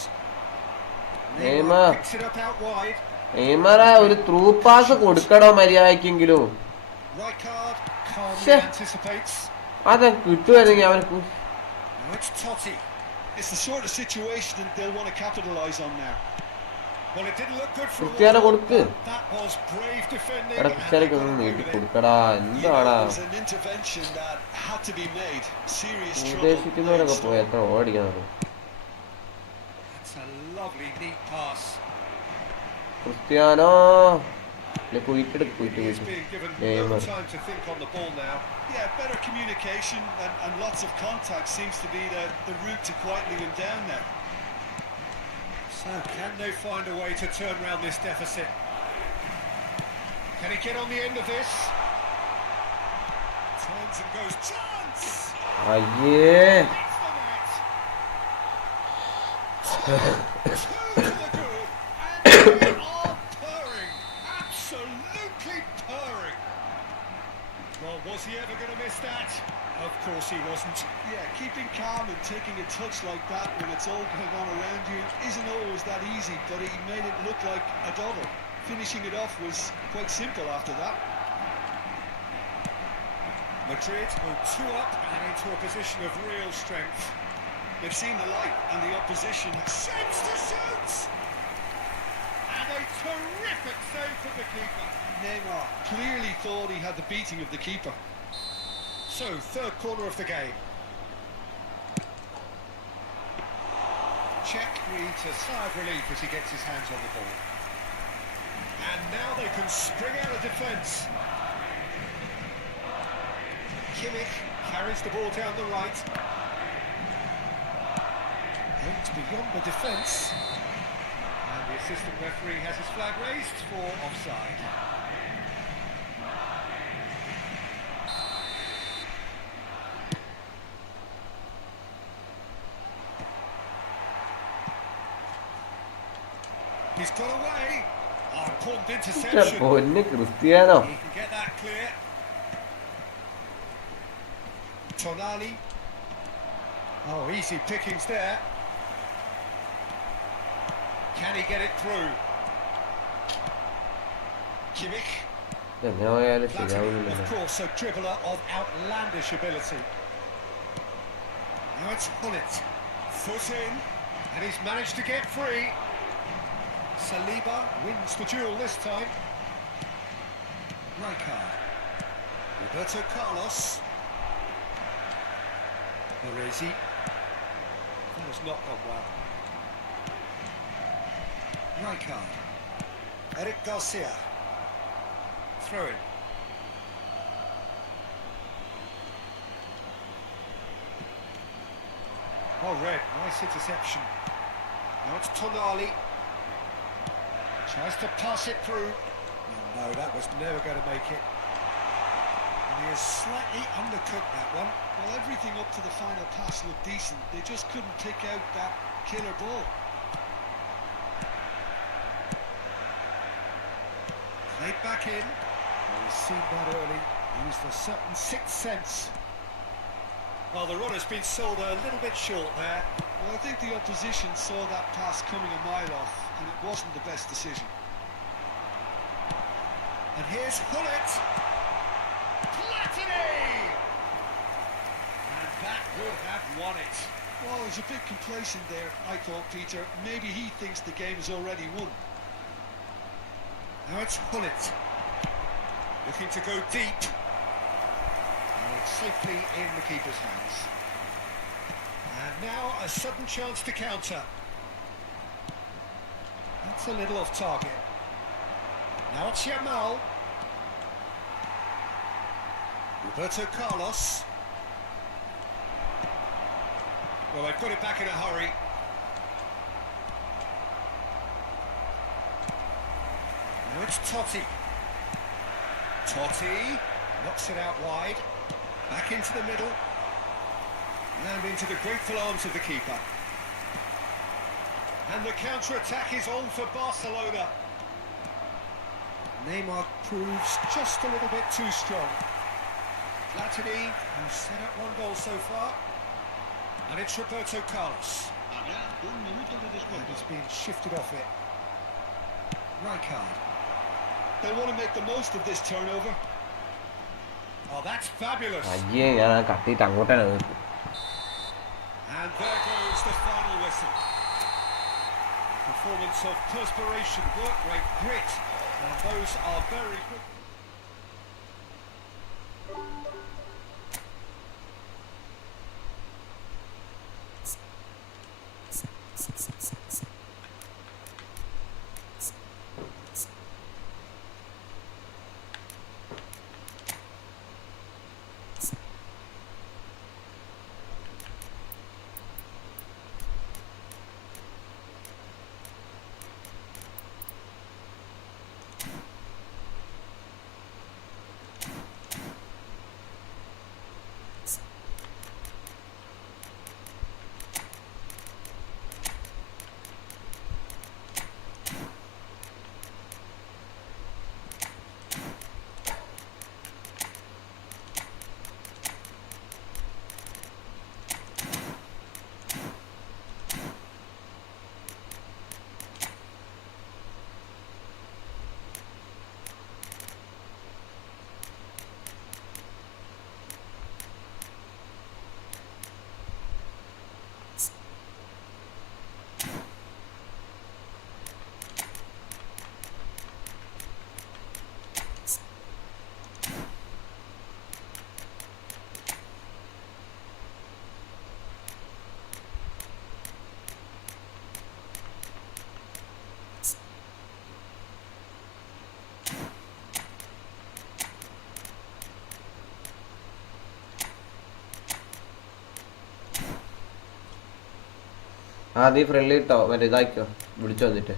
Neymar. Picks it up out wide. നെയ്മറാ ഒരു ത്രൂ പാസ് കൊടുക്കടോ മര്യാദക്കെങ്കിലും Rijkaard calmly Shit. anticipates. അത് കിട്ടുമായിരുന്നെങ്കിൽ അവനക്ക് Now it's Totti. It's the sort of situation that they'll want to capitalise on now. Well, it didn't look good for a Cristiano while, കൊടുക്ക് but that was brave defending. എടാ and ക്രിസ്ത്യാനൊക്കെ they got ഒന്ന് away നീട്ടി with it. കൊടുക്കടാ You know, എന്താടാ it was an intervention that had to be made. Serious trouble. ഉദ്ദേശിക്കുന്നവരൊക്കെ പോയി എത്ര ഓടിക്കുന്നത് That's a lovely neat pass. Cristiano കുയിറ്റ് He's being given no Neymar time to think on the ball now. Yeah, better communication and lots of contact seems to be the route to quietening him down now. So can they find a way to turn around this deficit? Can he get on the end of this? Turns and goes, chance! അയ്യേ Hits the net! Two to the good, and they are purring! Absolutely purring! Well, was he ever going to miss that? Of course he wasn't. Yeah, keeping calm and taking a touch like that when it's all going on around you isn't always that easy, but he made it look like a double. Finishing it off was quite simple after that. Madrid go 2 up and into a position of real strength. They've seen the light and the opposition. Shapes to shoot! And a terrific save from the keeper. Neymar clearly thought he had the beating of the keeper. So, third corner of the game. Czech breathes a sigh of relief as he gets his hands on the ball. And now they can spring out of defence. Kimmich carries the ball down the right. It's beyond the defence. And the assistant referee has his flag raised for offside. He's got away. Oh, important interception. പൊന്ന് Cristiano He can get that clear. Tonali. Oh, easy pickings there. Can he get it through? Kimmich. എങ്ങനെ പോയാലും Platini, ശരിയാവുന്നില്ല. of course, a dribbler of outlandish ability. Now it's Hullet. Foot in, and he's managed to get free. Saliba wins the duel this time. Rijkaard. Roberto Carlos. Baresi. That has not gone well. Rijkaard. Eric Garcia. Throw in. Oh, Red, nice interception. Now it's Tonali. Tries to pass it through. No, that was never going to make it. And he has slightly undercooked that one. Well, everything up to the final pass looked decent. They just couldn't pick out that killer ball. Played back in. Well, he's seen that early. Used a certain sixth sense. Well, the run has been sold a little bit short there. Well, I think the opposition saw that pass coming a mile off, and it wasn't the best decision. And here's Hullet. Platini! And that would have won it. Well, he was a bit complacent there, I thought, Peter. Maybe he thinks the game is already won. Now it's Hullet. Looking to go deep. And it's safely in the keeper's hands. And now a sudden chance to counter. That's a little off target. Now it's Yamal. Roberto Carlos. Well, they've got it back in a hurry. Now it's Totti. Totti knocks it out wide. Back into the middle. And into the grateful arms of the keeper. And the counter-attack is on for Barcelona. Neymar proves just a little bit too strong. Platini, who's set up one goal so far. And it's Roberto Carlos. Habrá un minuto de And descuento. he's being shifted off it. Rijkaard. They want to make the most of this turnover. Oh, that's fabulous. അയ്യേ ഞാൻ ആ കത്തിയിട്ട് അങ്ങോട്ടാണ് നോക്കും. And there goes the final whistle. Performance of perspiration, work rate, grit. And those are very good. നീ friendly ഇട്ടോ മറ്റേ ഇതാക്കിയോ വിളിച്ചു വന്നിട്ട്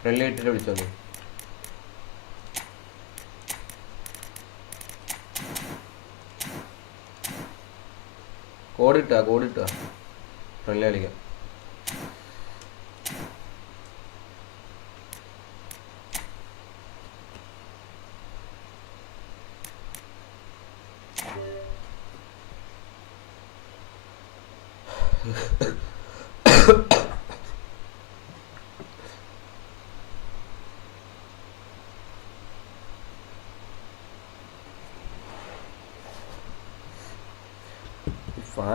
ഫ്രണ്ട്ലി ഇട്ടിട്ട് വിളിച്ചു വന്നു. കോഡിട്ടുക ഫ്രണ്ട്ലി കളിക്കാം.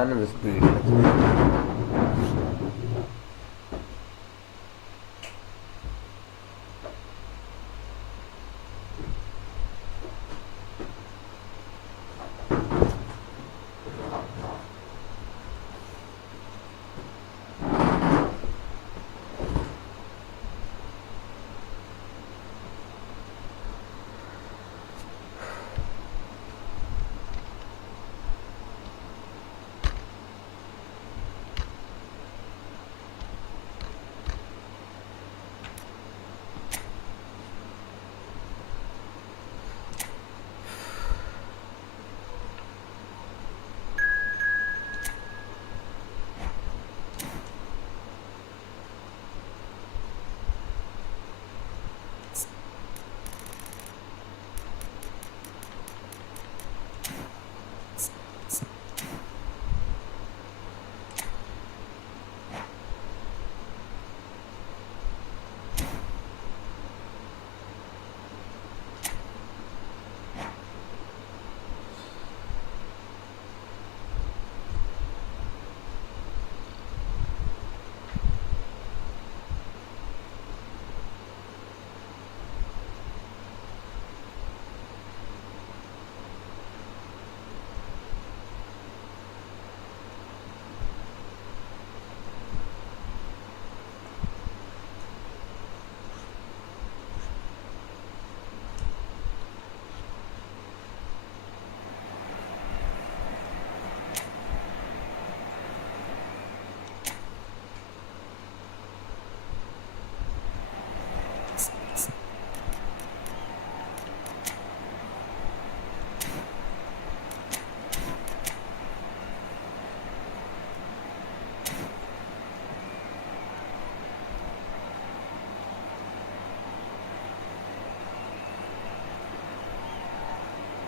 ഞാനത് സ്പീഡിൽ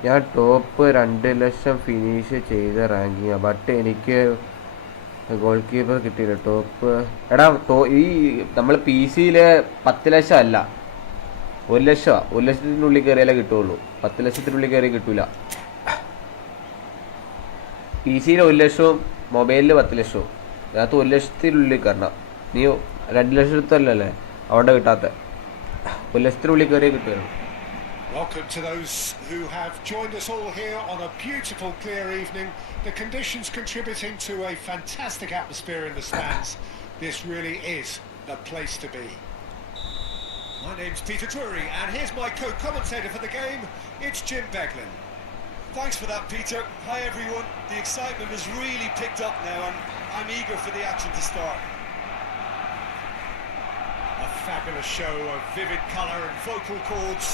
ഞാൻ ടോപ്പ് 2,00,000 ഫിനിഷ് ചെയ്ത റാങ്കിങ്ങാണ്. ബട്ട് എനിക്ക് ഗോൾ കീപ്പർ കിട്ടിയില്ല. ടോപ്പ് എടാ ഈ നമ്മൾ പി സിയിൽ 10 ലക്ഷം അല്ല, 1 ലക്ഷമാണ്. 1 ലക്ഷത്തിനുള്ളിൽ കയറിയാലേ കിട്ടുള്ളൂ. 10 ലക്ഷത്തിനുള്ളിൽ കയറി കിട്ടൂല. പി സിയിൽ 1 ലക്ഷവും മൊബൈലിൽ 10 ലക്ഷവും. അതിനകത്ത് 1 ലക്ഷത്തിനുള്ളിൽ കയറണം. നീ 2 ലക്ഷത്തല്ലേ അവിടെ കിട്ടാത്ത. 1 ലക്ഷത്തിനുള്ളിൽ കയറിയേ കിട്ടുമായിരുന്നു. Welcome to those who have joined us all here on a beautiful clear evening. The conditions contributing to a fantastic atmosphere in the stands. This really is the place to be. My name's Peter Drury and here's my co-commentator for the game. It's Jim Beglin. Thanks for that, Peter. Hi everyone. The excitement has really picked up now and I'm eager for the action to start. A fabulous show of vivid colour and vocal cords.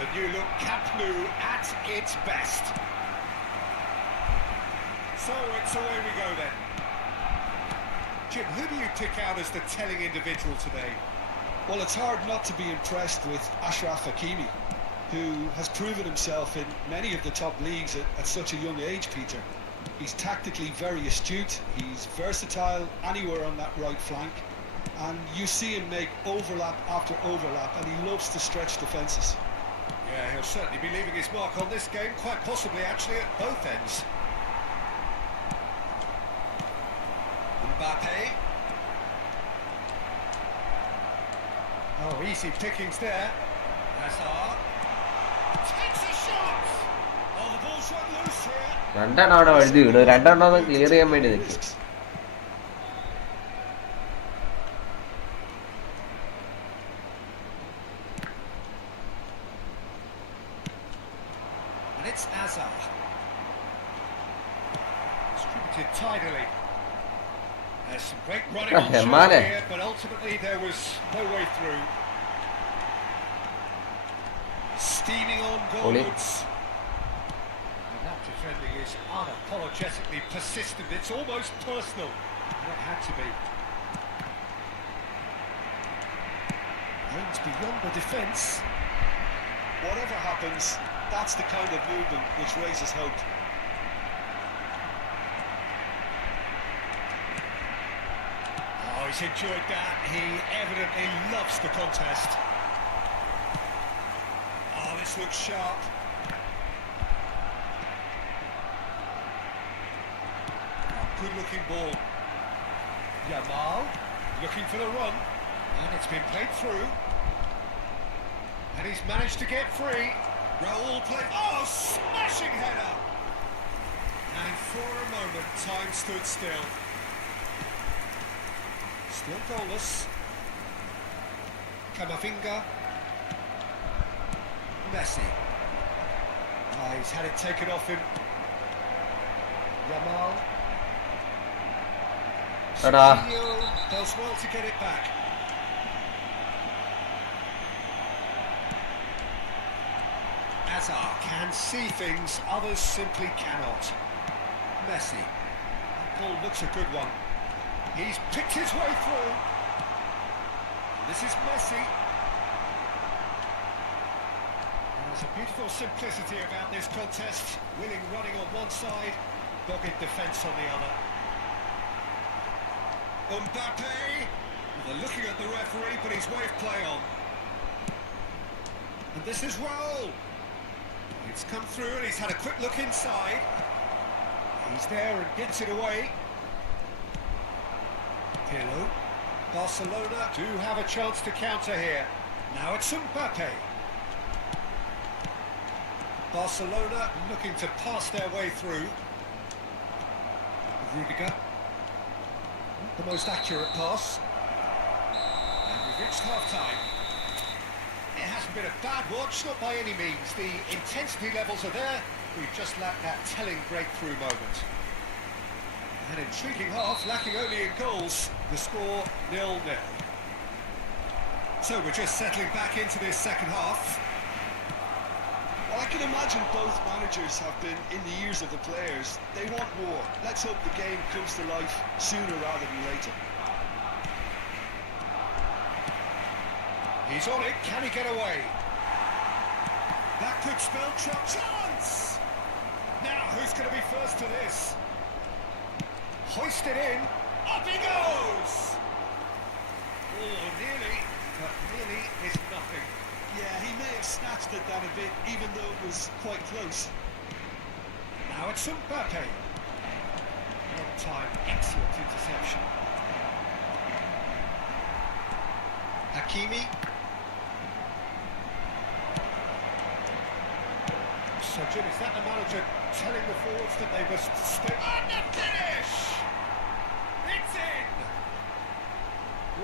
The new look Camp Nou at its best. So it's away we go then. Jim, who do you pick out as the telling individual today? Well, it's hard not to be impressed with Ashraf Hakimi, who has proven himself in many of the top leagues at such a young age, Peter. He's tactically very astute, he's versatile anywhere on that right flank, and you see him make overlap after overlap, and he loves to stretch defences. Yeah, he'll certainly be leaving his mark on this game, quite possibly actually at both ends. Mbappe. Oh, easy pickings there. Hazard. Takes a shot! Oh, the ball's run loose here. രണ്ടെണ്ണം അവിടെ വഴുതി വീണു. രണ്ടെണ്ണം clear ചെയ്യാൻ വേണ്ടി നിൽക്കും. And it's Hazard. Distributed tidily. There's some great running on shoulder here, but ultimately there was no way through. Steaming on goalwards. And that defending is unapologetically persistent. It's almost personal. And it had to be. Runs beyond the defence. Whatever happens, that's the kind of movement which raises hope. Oh, he's enjoyed that. He evidently loves the contest. Oh, this looks sharp. Oh, good-looking ball. Yamal looking for the run, and it's been played through. And he's managed to get free. Raul played. Oh, smashing header! And for a moment, time stood still. Still goalless. Camavinga. Messi. He's had it taken off him. Yamal. Serginho does well to get it back. Hazard can see things others simply cannot. Messi. That ball looks a good one. He's picked his way through. This is Messi. There's a beautiful simplicity about this contest. Willing running on one side, dogged defence on the other. Mbappe. Well, they're looking at the referee, but he's waved play on. And this is Raul. It's come through and he's had a quick look inside. He's there and gets it away. Pirlo. Barcelona do have a chance to counter here. Now it's Mbappe. Barcelona looking to pass their way through. Rudiger. The most accurate pass. And we've reached half-time. It hasn't been a bad watch, not by any means. The intensity levels are there. We've just lacked that telling breakthrough moment. An intriguing half, lacking only in goals. The score 0-0. So we're just settling back into this second half. Well, I can imagine both managers have been in the ears of the players. They want more. Let's hope the game comes to life sooner rather than later. He's on it, can he get away? That could spell chance! Now, who's going to be first to this? Hoisted in, up he goes! Oh, nearly, but nearly is nothing. Yeah, he may have snatched at that a bit, even though it was quite close. Now it's Mbappe. One time, excellent interception. Hakimi. So, Jim, is that the manager telling the forwards that they must stay? And the finish! It's in!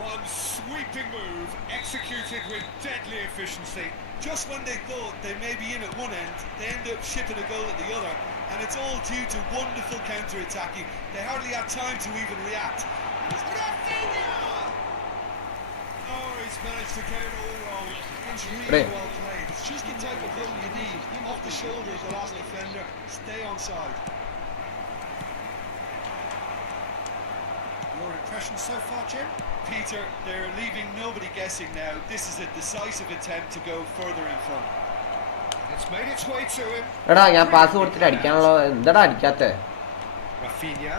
One sweeping move, executed with deadly efficiency. Just when they thought they may be in at one end, they end up shipping a goal at the other, and it's all due to wonderful counter-attacking. They hardly had time to even react. Rafinha! Oh, he's managed to get it all wrong. It's really well played. It's just the type of run you need. Off the shoulder of the last defender, stay onside. Your impression so far, Jim? Peter, they're leaving nobody guessing now. This is a decisive attempt to go further in front. It's made its way to him. എടാ ഞാൻ pass കൊടുത്തിട്ട് അടിക്കാനുള്ള എന്താടാ അടിക്കാത്തെ? Rafinha.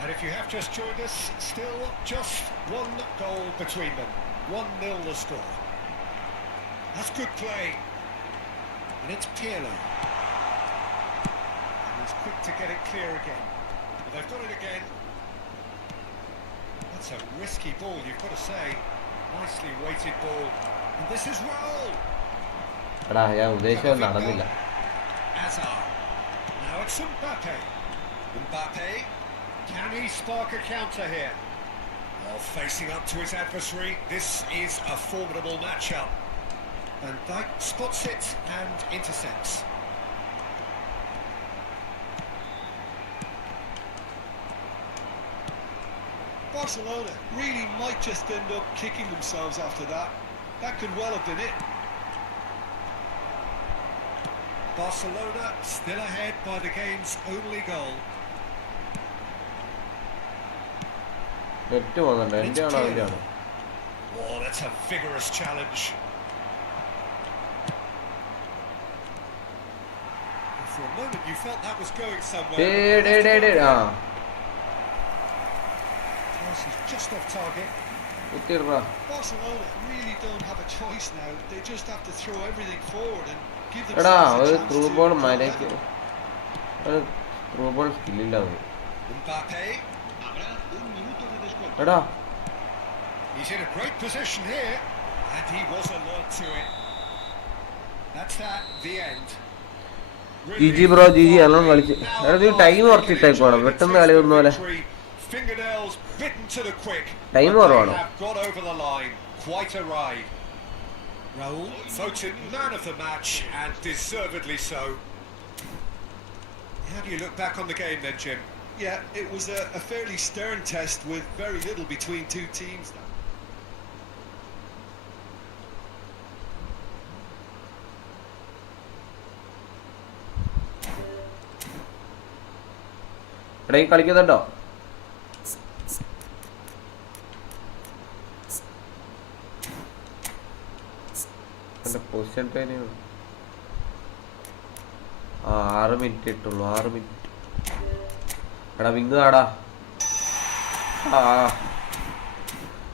And if you have just joined us, still just one goal between them. 1-0 the score. That's good play. And it's Pirlo. And he's quick to get it clear again. But they've got it again. That's a risky ball, you've got to say. Nicely weighted ball. And this is Raul. എടാ ഞാൻ ഉദ്ദേശിച്ചത് നടന്നില്ല. Hazard. Now it's Mbappe. Mbappe. Can he spark a counter here? Well, facing up to his adversary, this is a formidable matchup. And Dijk spots it and intercepts. Barcelona really might just end up kicking themselves after that. That could well have been it. Barcelona still ahead by the game's only goal. Net പോകുന്നുണ്ട്. And it's എൻ്റെ ആണോ അവൻ്റെ Pirlo. ആണോ? Oh, that's a vigorous challenge. And for a moment you felt that was going somewhere. ആ Yes, he's just off target. കുത്തിയിടാ. Barcelona really don't have a choice now. They just have to throw everything forward and give എടാ themselves a ഒരു chance through to ball draw മര്യാദയ്ക്ക് level. ഒരു through ball സ്കില്ലില്ല അവന്. Mbappe. Habrá un minuto de descuento. എടാ He's in a great position here, and he was alert to it. That's that, the end. GG bro, GG. നല്ലോണം കളിച്ച്. എടാ നീ time കുറച്ചിട്ടേക്കോണം, പെട്ടെന്ന് കളി ഒന്നും പോലെ. Fingernails bitten to the quick. Time കുറവാണോ? Have got over the line. Quite a ride. Raul voted man of the match, and deservedly so. How do you look back on the game then, Jim? Yeah, it was a fairly stern test with very little between two teams. എടാ ഈ കളിക്കുന്നുണ്ടോ? Position training 6 minute ഇട്ടുള്ളൂ, 6 minute. എടാ wing ആടാ.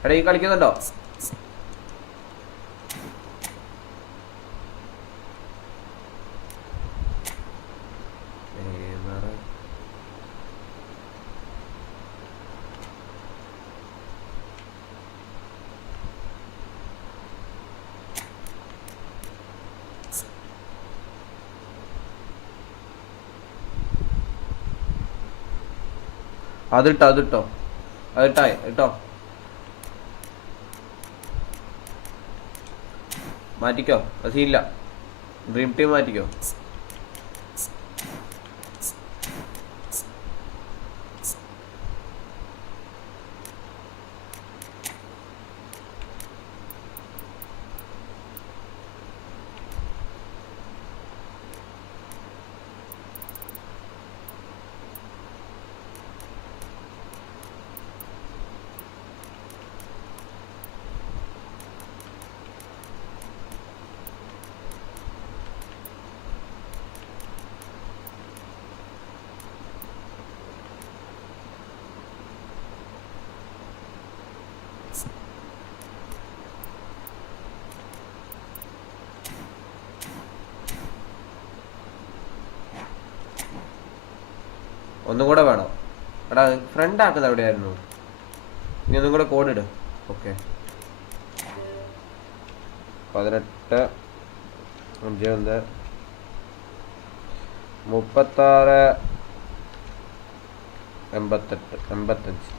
എടാ ഈ കളിക്കുന്നുണ്ടോ? അതിട്ടോ ഇട്ടോ മാറ്റിക്കോ, അത് സീനില്ല. ഡ്രീം ടീം മാറ്റിക്കോ. ഒന്നും കൂടെ വേണോ? എടാ ഫ്രണ്ട് ആക്കുന്നത് എവിടെയായിരുന്നു? ഇനി ഒന്നും കൂടെ കോഡ് ഇട്. ഓക്കെ 18 51 36 88 85.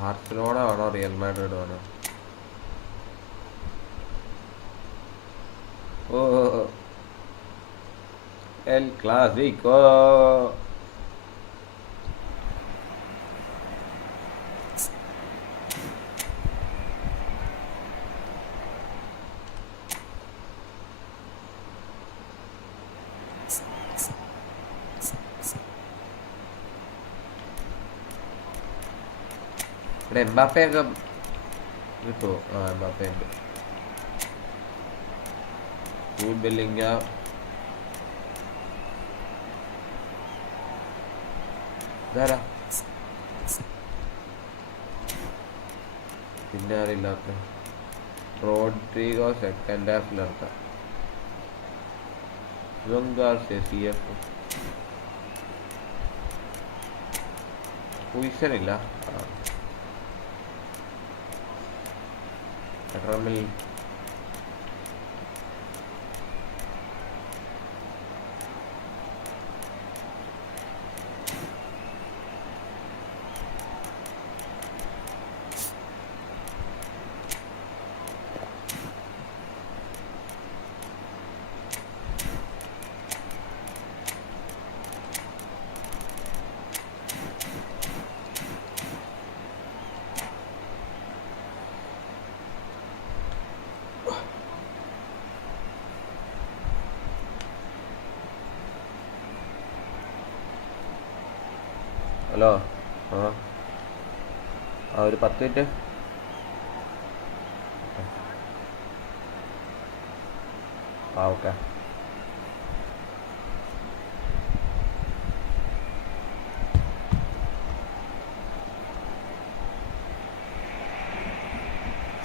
ബാർസലോണ ആണോ റിയൽ മാഡ്രിഡ് ആണോ? ഓ എൽ ക്ലാസിക്കോ. ഇവിടെ എംബാപ്പയൊക്കെ കിട്ടുമോ? എംബാപ്പ ഉണ്ട്. ജൂഡ് ബെല്ലിംഗാം, ഇതാരാ പിന്നെ ആരില്ലാത്ത? റോഡ്രിഗോ സെക്കൻഡ് ഹാഫിലിറക്കാം. CF പൊസിഷനില്ല. റമിൽ ഹലോ ഒരു 10 minute. Okay.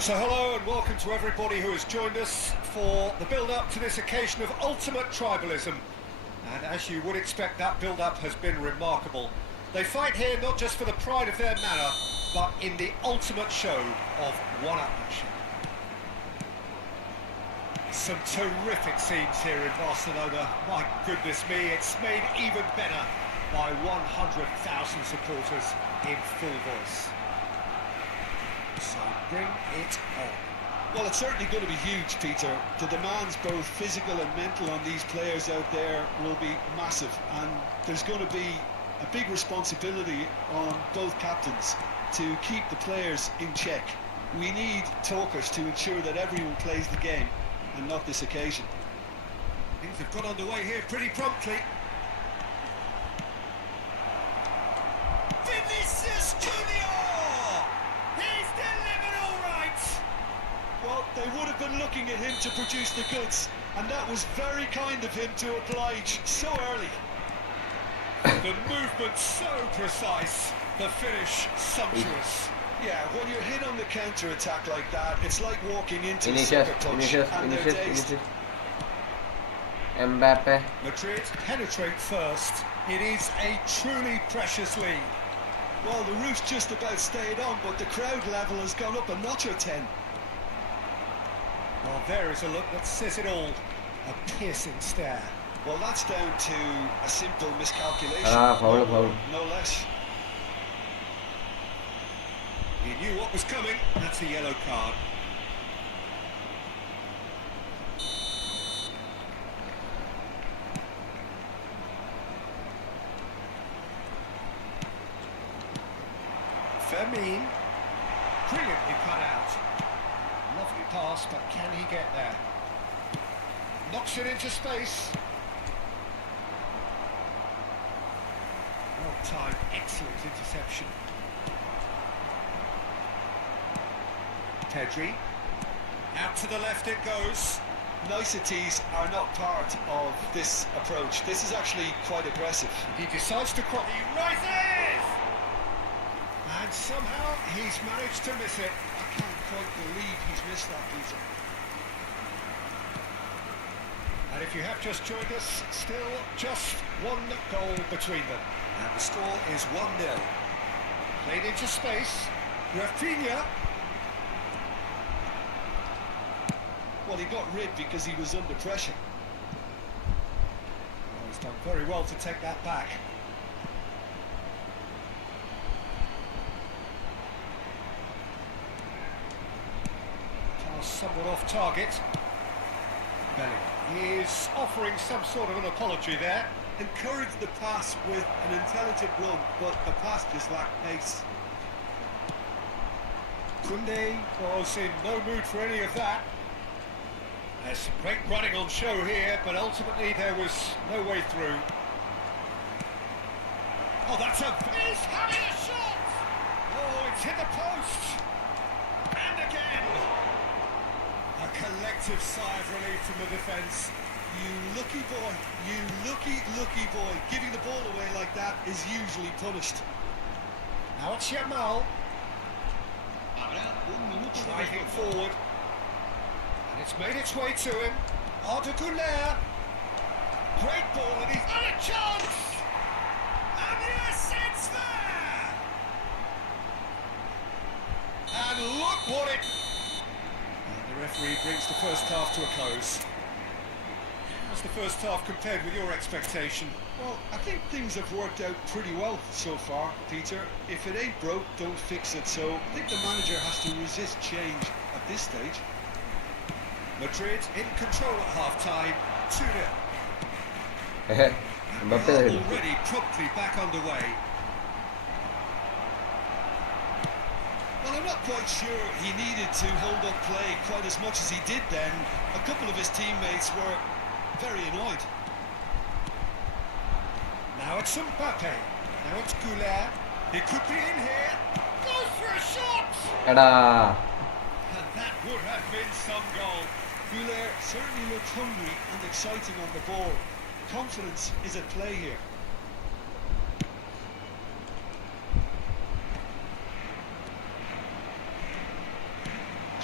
So hello and welcome to everybody who has joined us for the build-up to this occasion of ultimate tribalism. And as you would expect, that build-up has been remarkable. They fight here not just for the pride of their manor, but in the ultimate show of one-upmanship. Some terrific scenes here in Barcelona. My goodness me, it's made even better by 100,000 supporters in full voice. So bring it on. Well, it's certainly going to be huge, Peter. The demands, both physical and mental, on these players out there will be massive, and there's going to be a big responsibility on both captains to keep the players in check. We need talkers to ensure that everyone plays the game, and not this occasion. Things have got underway here pretty promptly. Vinicius Junior! He's delivered all right! Well, they would have been looking at him to produce the goods, and that was very kind of him to oblige so early. The movement so precise, the finish sumptuous. Yeah, when you're hit on the counter-attack like that, it's like walking into a Vinicius, soccer coach and they're dazed. Mbappe. Madrid penetrate first. It is a truly precious lead. Well, the roof's just about stayed on, but the crowd level has gone up a notch or 10. Well, there is a look that says it all. A piercing stare. Well, that's down to a simple miscalculation. Foul. No less. He knew what was coming. That's a yellow card. Fermin. Brilliantly cut out. Lovely pass, but can he get there? Knocks it into space. Well timed, excellent interception. Pedri. Out to the left it goes. Niceties are not part of this approach. This is actually quite aggressive. He decides to cross. He rises! And somehow he's managed to miss it. I can't quite believe he's missed that, Peter. And if you have just joined us, still just one goal between them. And the score is 1-0. Played into space. Rafinha. Well, he got rid because he was under pressure. Well, he's done very well to take that back. Pass somewhat off target. Bellingham is offering some sort of an apology there. Encouraged the pass with an intelligent run, but the pass just lacked pace. Koundé was in no mood for any of that. There's some great running on show here, but ultimately there was no way through. Oh, that's a... He's having a shot! Oh, it's hit the post! And again! A collective sigh of relief from the defence. You lucky boy, you lucky boy. Giving the ball away like that is usually punished. Now it's Yamal. Habrá un minuto de Driving descuento. forward. And it's made its way to him. Arda Güler. Great ball and he's had a chance! And yes, it's there! And look what it... And the referee brings the first half to a close. How's the first half compared with your expectation? Well, I think things have worked out pretty well so far, Peter. If it ain't broke, don't fix it. So I think the manager has to resist change at this stage. Madrid in control at half-time, 2-0. Mbappe Already promptly back underway. Well, I'm not quite sure he needed to hold up play quite as much as he did then. A couple of his teammates were very annoyed. Now it's Mbappe. Now it's Güler. He could be in here. Goes for a shot. എടാ And that would have been some goal. Goulet certainly looked hungry and exciting on the ball. Confidence is at play here.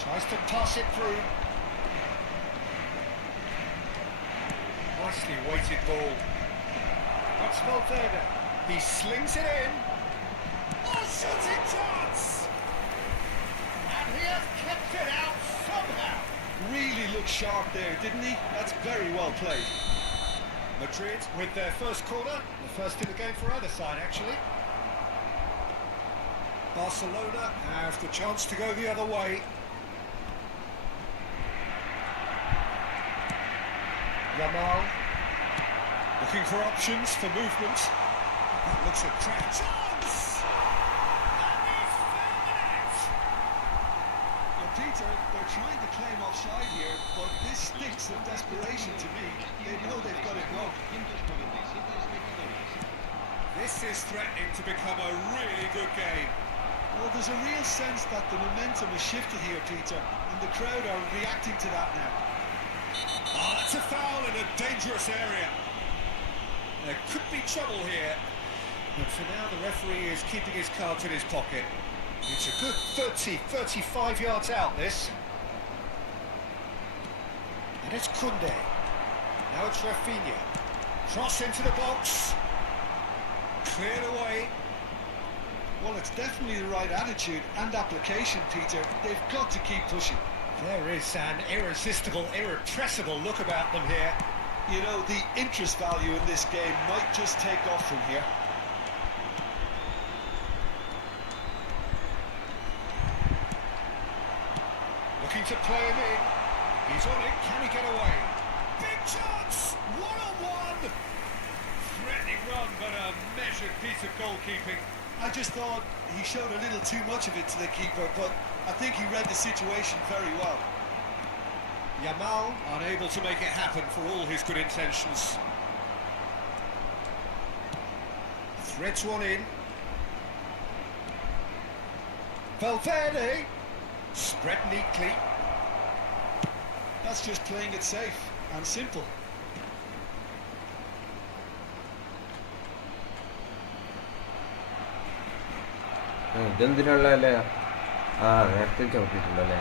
Tries to pass it through. Nicely weighted ball. That's Valverde. He slings it in. Oh, shooting chance! And he has kept it out somehow. Really looked sharp there, didn't he? That's very well played. Madrid with their first corner. The first in the game for either side, actually. Barcelona have the chance to go the other way. Yamal looking for options for movement. That looks a crack chance. That is Ferdinand. Well, Peter, they're trying to claim offside here, but this stinks of desperation to me. They know they've got it wrong. This is threatening to become a really good game. Well, there's a real sense that the momentum has shifted here, Peter, and the crowd are reacting to that now. Oh, that's a foul in a dangerous area. There could be trouble here. But for now, the referee is keeping his cards in his pocket. It's a good 35 yards out, this. And it's Koundé. Now it's Rafinha. Cross into the box. Cleared away. Well, it's definitely the right attitude and application, Peter. They've got to keep pushing. There is an irresistible, irrepressible look about them here. You know, the interest value in this game might just take off from here. Looking to play him in. He's on it. Can he get away? Big chance! One-on-one! Threatening run, but a measured piece of goalkeeping. I just thought he showed a little too much of it to the keeper, but I think he read the situation very well. Yamal unable to make it happen for all his good intentions. Threads one in. Valverde spread neatly. That's just playing it safe and simple. ഇതെന്തിനുള്ളതല്ലേ? ആ നേരത്തെ ചവിട്ടിട്ടുണ്ടല്ലേ?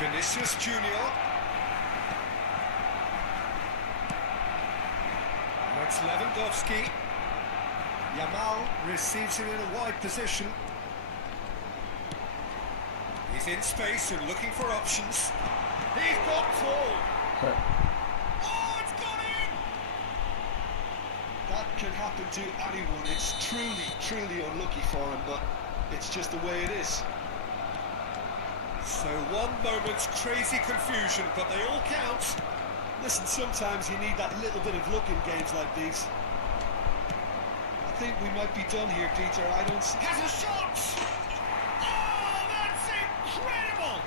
Vinicius Junior. That's Lewandowski. Yamal receives it in a wide position. He's in space and looking for options. He's got Paul. Oh, it's gone in! That can happen to anyone. It's truly unlucky for him, but it's just the way it is. So one moment's crazy confusion, but they all count. Listen, sometimes you need that little bit of luck in games like these. I think we might be done here, Peter. I don't see... Has a shot! Oh, that's incredible!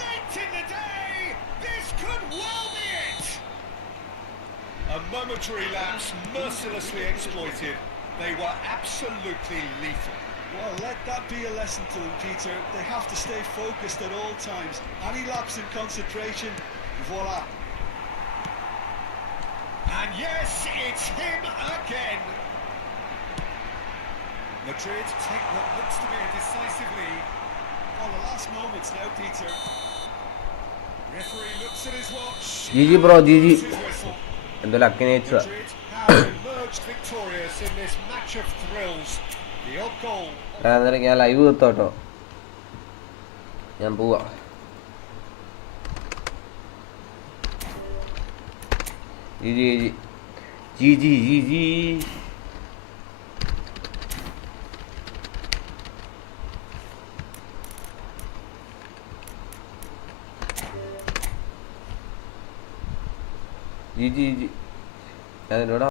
Late in the day, this could well be it! A momentary lapse, mercilessly exploited. They were absolutely lethal. Well, let that be a lesson to them, Peter. They have to stay focused at all times. Any lapse in concentration, voila. And yes, it's him again. Madrid take what looks to be a decisive lead. Well, the last moments now, Peter. Referee looks at his watch. GG bro, GG. Blows his whistle. എന്തോ ലക്കിനേച്ചാ. Madrid have emerged victorious in this match of thrills. The odd goal. അന്നേരം ഞാൻ live നിർത്തോട്ടോ. ഞാൻ പോവാ. GG GG GG GG GG. ഞാൻ എന്നോട്